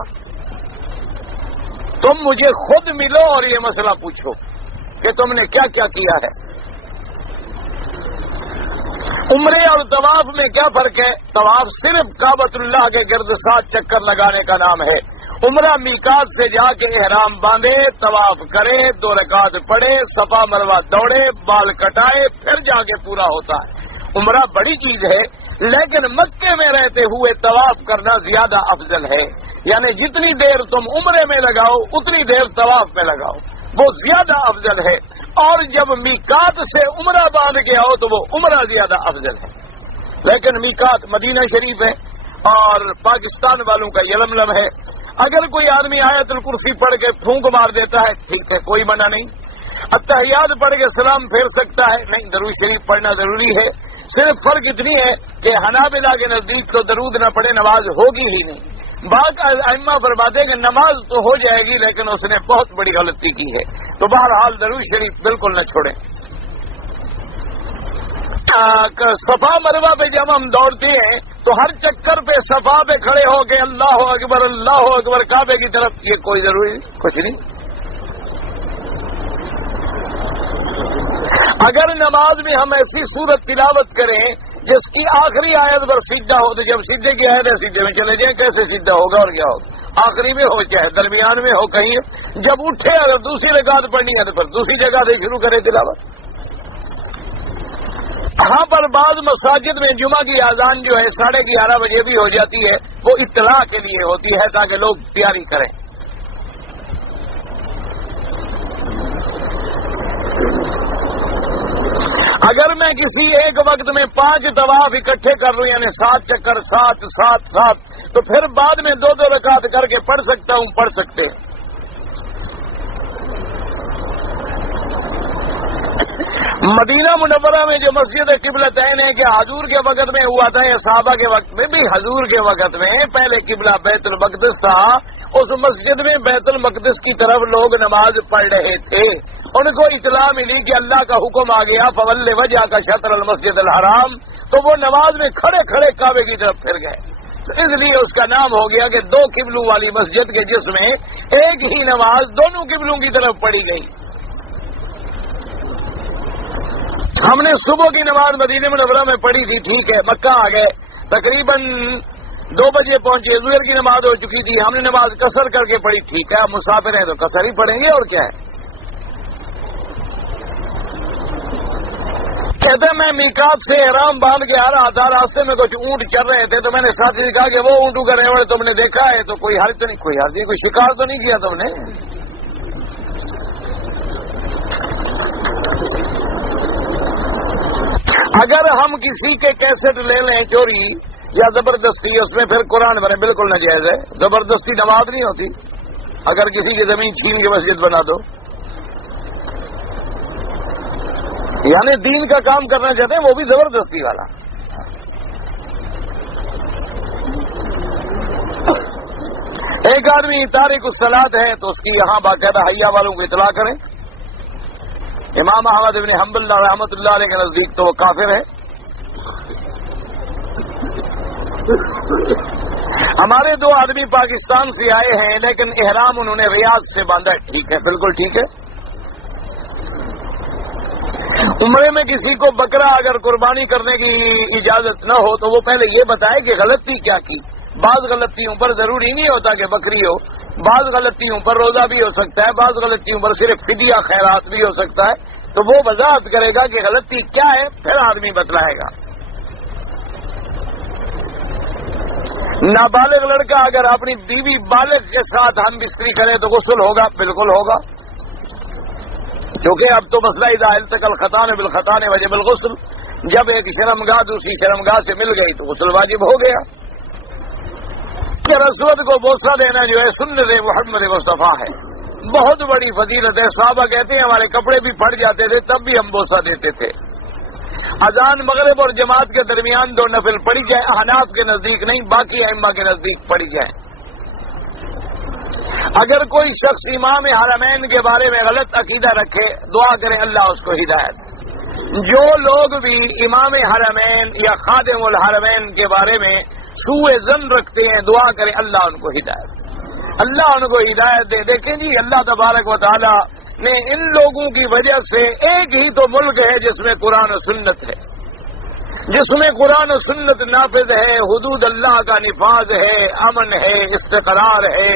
تم مجھے خود ملو اور یہ مسئلہ پوچھو کہ تم نے کیا کیا کیا ہے۔ عمرے اور طواف میں کیا فرق ہے؟ طواف صرف کعبۃ اللہ کے گرد 7 چکر لگانے کا نام ہے۔ عمرہ میقات سے جا کے احرام باندھے، طواف کرے، 2 رکعت پڑھے، صفا مروہ دوڑے، بال کٹائے، پھر جا کے پورا ہوتا ہے۔ عمرہ بڑی چیز ہے، لیکن مکے میں رہتے ہوئے طواف کرنا زیادہ افضل ہے، یعنی جتنی دیر تم عمرے میں لگاؤ اتنی دیر طواف میں لگاؤ، وہ زیادہ افضل ہے۔ اور جب میقات سے عمرہ باندھ کے آؤ تو وہ عمرہ زیادہ افضل ہے۔ لیکن میقات مدینہ شریف ہے اور پاکستان والوں کا یلملم ہے۔ اگر کوئی آدمی آیت الکرسی پڑھ کے پھونک مار دیتا ہے ٹھیک ہے، کوئی منع نہیں۔ اتحیات پڑھ کے سلام پھیر سکتا ہے، نہیں، درود شریف پڑھنا ضروری ہے۔ صرف فرق اتنی ہے کہ حنابلہ کے نزدیک تو درود نہ پڑھے نماز ہوگی ہی نہیں۔ بعض ائمہ فرماتے ہیں کہ نماز تو ہو جائے گی لیکن اس نے بہت بڑی غلطی کی ہے، تو بہرحال درود شریف بالکل نہ چھوڑیں۔ صفا مروہ پہ جب ہم دوڑتے ہیں تو ہر چکر پہ صفا پہ کھڑے ہو کے اللہ اکبر کعبے کی طرف، یہ کوئی ضروری کچھ نہیں۔ اگر نماز میں ہم ایسی صورت تلاوت کریں جس کی آخری آیت پر سجدہ ہو تو جب سجدے کی آیت ہے سجدے میں چلے جائیں، کیسے سجدہ ہوگا اور کیا ہوگا؟ آخری میں ہو چاہے درمیان میں ہو، کہیں جب اٹھے اگر دوسری رکعت پڑھنی ہے تو پھر دوسری جگہ سے شروع کرے تلاوت۔ ہاں پر بعض مساجد میں جمعہ کی اذان جو ہے 11:30 بجے بھی ہو جاتی ہے، وہ اطلاع کے لیے ہوتی ہے تاکہ لوگ تیاری کریں۔ اگر میں کسی ایک وقت میں 5 طواف اکٹھے کر لوں، یعنی 7 چکر 7 تو پھر بعد میں 2 رکعت کر کے پڑھ سکتا ہوں، پڑھ سکتے ہیں۔ مدینہ منورہ میں جو مسجد قبلتین ہے، کہ حضور کے وقت میں ہوا تھا یا صحابہ کے وقت میں بھی؟ حضور کے وقت میں پہلے قبلہ بیت المقدس تھا، اس مسجد میں بیت المقدس کی طرف لوگ نماز پڑھ رہے تھے، ان کو اطلاع ملی کہ اللہ کا حکم آ گیا فول وجہ کا شطر المسجد الحرام، تو وہ نماز میں کھڑے کھڑے کعبے کی طرف پھر گئے، تو اس لیے اس کا نام ہو گیا کہ 2 قبلوں والی مسجد کے جس میں ایک ہی نماز دونوں قبلوں کی طرف پڑھی گئی۔ ہم نے صبح کی نماز مدینہ منورہ میں پڑھی تھی، ٹھیک ہے، مکہ آ گئے، تقریباً 2 بجے پہنچے، ظہر کی نماز ہو چکی تھی، ہم نے نماز قصر کر کے پڑھی، ٹھیک ہے، مسافر ہیں تو قصر ہی پڑھیں گے اور کیا ہے۔ کہتے میں میقات سے احرام باندھ کے آ رہا تھا، راستے میں کچھ اونٹ چل رہے تھے، تو میں نے ساتھی سے کہا کہ وہ اونٹوں کا ریوڑ تم نے دیکھا ہے تو کوئی حرج تو نہیں، کوئی حرج نہیں، کوئی شکار تو نہیں کیا تم نے؟ اگر ہم کسی کے کیسٹ لے لیں چوری یا زبردستی، اس میں پھر قرآن بنے، بالکل ناجائز ہے۔ زبردستی نماز نہیں ہوتی، اگر کسی کی زمین چھین کے مسجد بنا دو، یعنی دین کا کام کرنا چاہتے ہیں وہ بھی زبردستی والا۔ ایک آدمی تارک الصلاۃ ہے تو اس کی یہاں باقاعدہ حیا والوں کو اطلاع کریں۔ امام احمد بن حنبل رحمۃ اللہ علیہ کے نزدیک تو وہ کافر ہے۔ ہمارے 2 آدمی پاکستان سے آئے ہیں لیکن احرام انہوں نے ریاض سے باندھا ہے، ٹھیک ہے، بالکل ٹھیک ہے۔ عمرے میں کسی کو بکرا اگر قربانی کرنے کی اجازت نہ ہو تو وہ پہلے یہ بتائے کہ غلطی کیا کی۔ بعض غلطیوں پر ضروری نہیں ہوتا کہ بکری ہو، بعض غلطیوں پر روزہ بھی ہو سکتا ہے، بعض غلطیوں پر صرف فدیہ خیرات بھی ہو سکتا ہے، تو وہ وضاحت کرے گا کہ غلطی کیا ہے، پھر آدمی بتلائے گا۔ نابالغ لڑکا اگر اپنی بیوی بالغ کے ساتھ ہم بستری کرے تو غسل ہوگا، بالکل ہوگا، کیونکہ اب تو مسئلہ اذا التقى الخطان بالخطان وجب الغسل، جب ایک شرمگاہ دوسری شرمگاہ سے مل گئی تو غسل واجب ہو گیا۔ کہ رسول کو بوسہ دینا جو ہے سنت محمد مصطفیٰ ہے، بہت بڑی فضیلت ہے۔ صحابہ کہتے ہیں ہمارے کپڑے بھی پھٹ جاتے تھے تب بھی ہم بوسہ دیتے تھے۔ اذان مغرب اور جماعت کے درمیان 2 نفل پڑھی جائے، احناف کے نزدیک نہیں، باقی ائمہ کے نزدیک پڑھی جائے۔ اگر کوئی شخص امام حرمین کے بارے میں غلط عقیدہ رکھے، دعا کریں اللہ اس کو ہدایت۔ جو لوگ بھی امام حرمین یا خادم الحرمین کے بارے میں سوء ظن رکھتے ہیں، دعا کریں اللہ ان کو ہدایت، اللہ ان کو ہدایت دے۔ دیکھیں جی، اللہ تبارک و تعالی نے ان لوگوں کی وجہ سے ایک ہی تو ملک ہے جس میں قرآن و سنت ہے، جس میں قرآن و سنت نافذ ہے، حدود اللہ کا نفاذ ہے، امن ہے، استقرار ہے،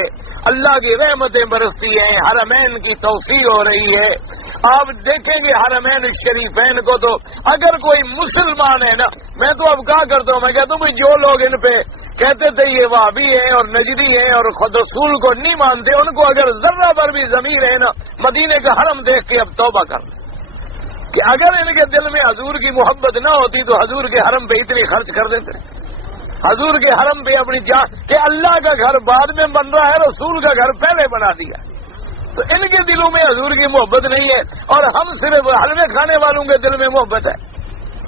اللہ کی رحمتیں برستی ہیں، حرمین کی توسیع ہو رہی ہے۔ آپ دیکھیں گے حرمین الشریفین کو تو اگر کوئی مسلمان ہے نا، میں تو اب کیا کرتا ہوں، میں کہتا ہوں جو لوگ ان پہ کہتے تھے یہ وہابی ہیں اور نجدی ہیں اور خود رسول کو نہیں مانتے، ان کو اگر ذرہ پر بھی ضمیر ہے نا، مدینے کا حرم دیکھ کے اب توبہ کر کہ اگر ان کے دل میں حضور کی محبت نہ ہوتی تو حضور کے حرم پہ اتنی خرچ کر دیتے، حضور کے حرم پہ اپنی جان کہ اللہ کا گھر بعد میں بن رہا ہے، رسول کا گھر پہلے بنا دیا، تو ان کے دلوں میں حضور کی محبت نہیں ہے اور ہم صرف حلوے کھانے والوں کے دل میں محبت ہے۔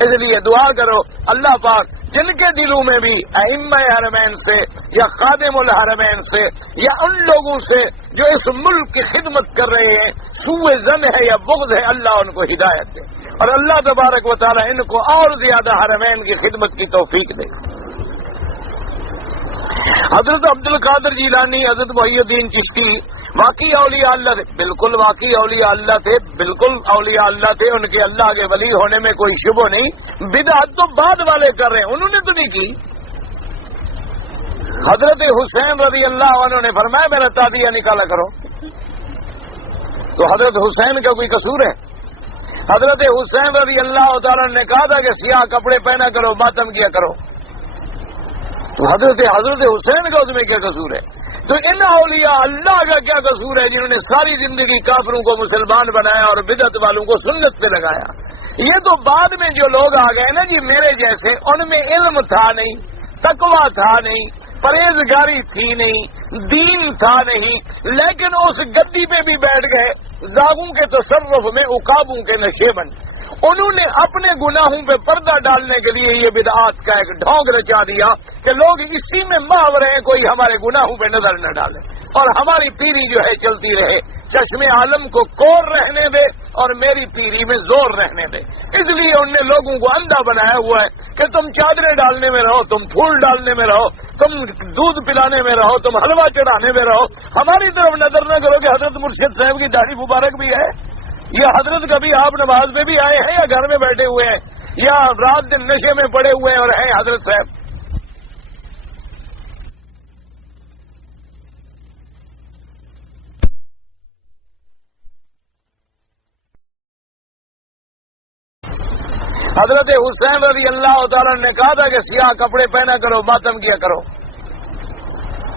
اس لیے دعا کرو اللہ پاک جن کے دلوں میں بھی ائمہ حرمین سے یا خادم الحرمین سے یا ان لوگوں سے جو اس ملک کی خدمت کر رہے ہیں سوء ظن ہے یا بغض ہے، اللہ ان کو ہدایت دے اور اللہ تبارک و تعالی ان کو اور زیادہ حرمین کی خدمت کی توفیق دے۔ حضرت عبد القادر جیلانی، حضرت محی الدین چشتی واقعی اولیاء اللہ تھے، بالکل واقعی اولیاء اللہ تھے، بالکل اولیاء اللہ تھے، ان کے اللہ کے ولی ہونے میں کوئی شبہ نہیں۔ بدعت تو بعد والے کر رہے ہیں، انہوں نے تو نہیں کی۔ حضرت حسین رضی اللہ عنہ نے فرمایا میرا تادیہ نکالا کرو، تو حضرت حسین کا کوئی قصور ہے؟ حضرت حسین رضی اللہ تعالیٰ نے کہا تھا کہ سیاہ کپڑے پہنا کرو، ماتم کیا کرو، تو حضرت حسین کا اس میں کیا قصور ہے؟ تو ان اولیاء اللہ کا کیا قصور ہے جنہوں نے ساری زندگی کافروں کو مسلمان بنایا اور بدعت والوں کو سنت پہ لگایا؟ یہ تو بعد میں جو لوگ آ گئے نا جی میرے جیسے، ان میں علم تھا نہیں، تقویٰ تھا نہیں، پرہیزگاری تھی نہیں، دین تھا نہیں، لیکن اس گدی پہ بھی بیٹھ گئے، زاغوں کے تصرف میں عقابوں کے نشے بن، انہوں نے اپنے گناہوں پہ پردہ ڈالنے کے لیے یہ بدعات کا ایک ڈھونگ رچا دیا کہ لوگ اسی میں محو رہے، کوئی ہمارے گناہوں پہ نظر نہ ڈالے اور ہماری پیری جو ہے چلتی رہے، چشم عالم کو کور رہنے دے اور میری پیری میں زور رہنے دے۔ اس لیے انہوں نے لوگوں کو اندھا بنایا ہوا ہے کہ تم چادریں ڈالنے میں رہو، تم پھول ڈالنے میں رہو، تم دودھ پلانے میں رہو، تم حلوہ چڑھانے میں رہو، ہماری طرف نظر نہ کرو کہ حضرت مرشد صاحب کی داڑھی مبارک بھی ہے، یا حضرت کبھی آپ نماز میں بھی آئے ہیں یا گھر میں بیٹھے ہوئے ہیں یا رات دن نشے میں پڑے ہوئے ہیں اور ہیں حضرت صاحب۔ حضرت حسین رضی اللہ تعالیٰ نے کہا تھا کہ سیاہ کپڑے پہنا کرو، ماتم کیا کرو،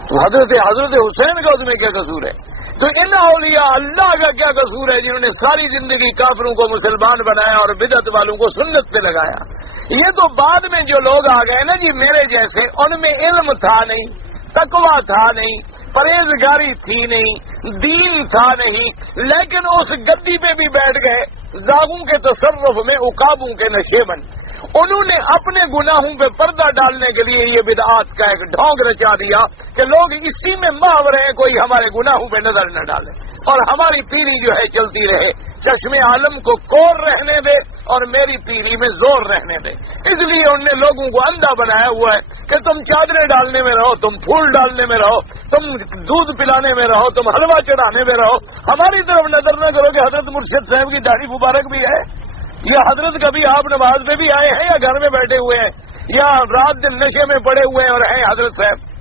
تو حضرت حسین کا اس میں کیا قصور ہے؟ تو ان اولیاء اللہ کا کیا قصور ہے جنہوں نے ساری زندگی کافروں کو مسلمان بنایا اور بدعت والوں کو سنت پہ لگایا؟ یہ تو بعد میں جو لوگ آ گئے نا جی میرے جیسے، ان میں علم تھا نہیں، تقویٰ تھا نہیں، پرہیزگاری تھی نہیں، دین تھا نہیں، لیکن اس گدی پہ بھی بیٹھ گئے، زاغوں کے تصرف میں عقابوں کے نشے بن، انہوں نے اپنے گناہوں پہ پردہ ڈالنے کے لیے یہ بدعات کا ایک ڈھونگ رچا دیا کہ لوگ اسی میں محو رہے، کوئی ہمارے گناہوں پہ نظر نہ ڈالے اور ہماری پیری جو ہے چلتی رہے، چشم عالم کو کور رہنے دے اور میری پیری میں زور رہنے دے۔ اس لیے انہوں نے لوگوں کو اندھا بنایا ہوا ہے کہ تم چادریں ڈالنے میں رہو، تم پھول ڈالنے میں رہو، تم دودھ پلانے میں رہو، تم حلوہ چڑھانے میں رہو، ہماری طرف نظر نہ کرو کہ حضرت مرشد صاحب کی داڑھی مبارک بھی ہے، یا حضرت کبھی آپ نماز میں بھی آئے ہیں یا گھر میں بیٹھے ہوئے ہیں یا رات دن نشے میں پڑے ہوئے ہیں اور ہیں حضرت صاحب۔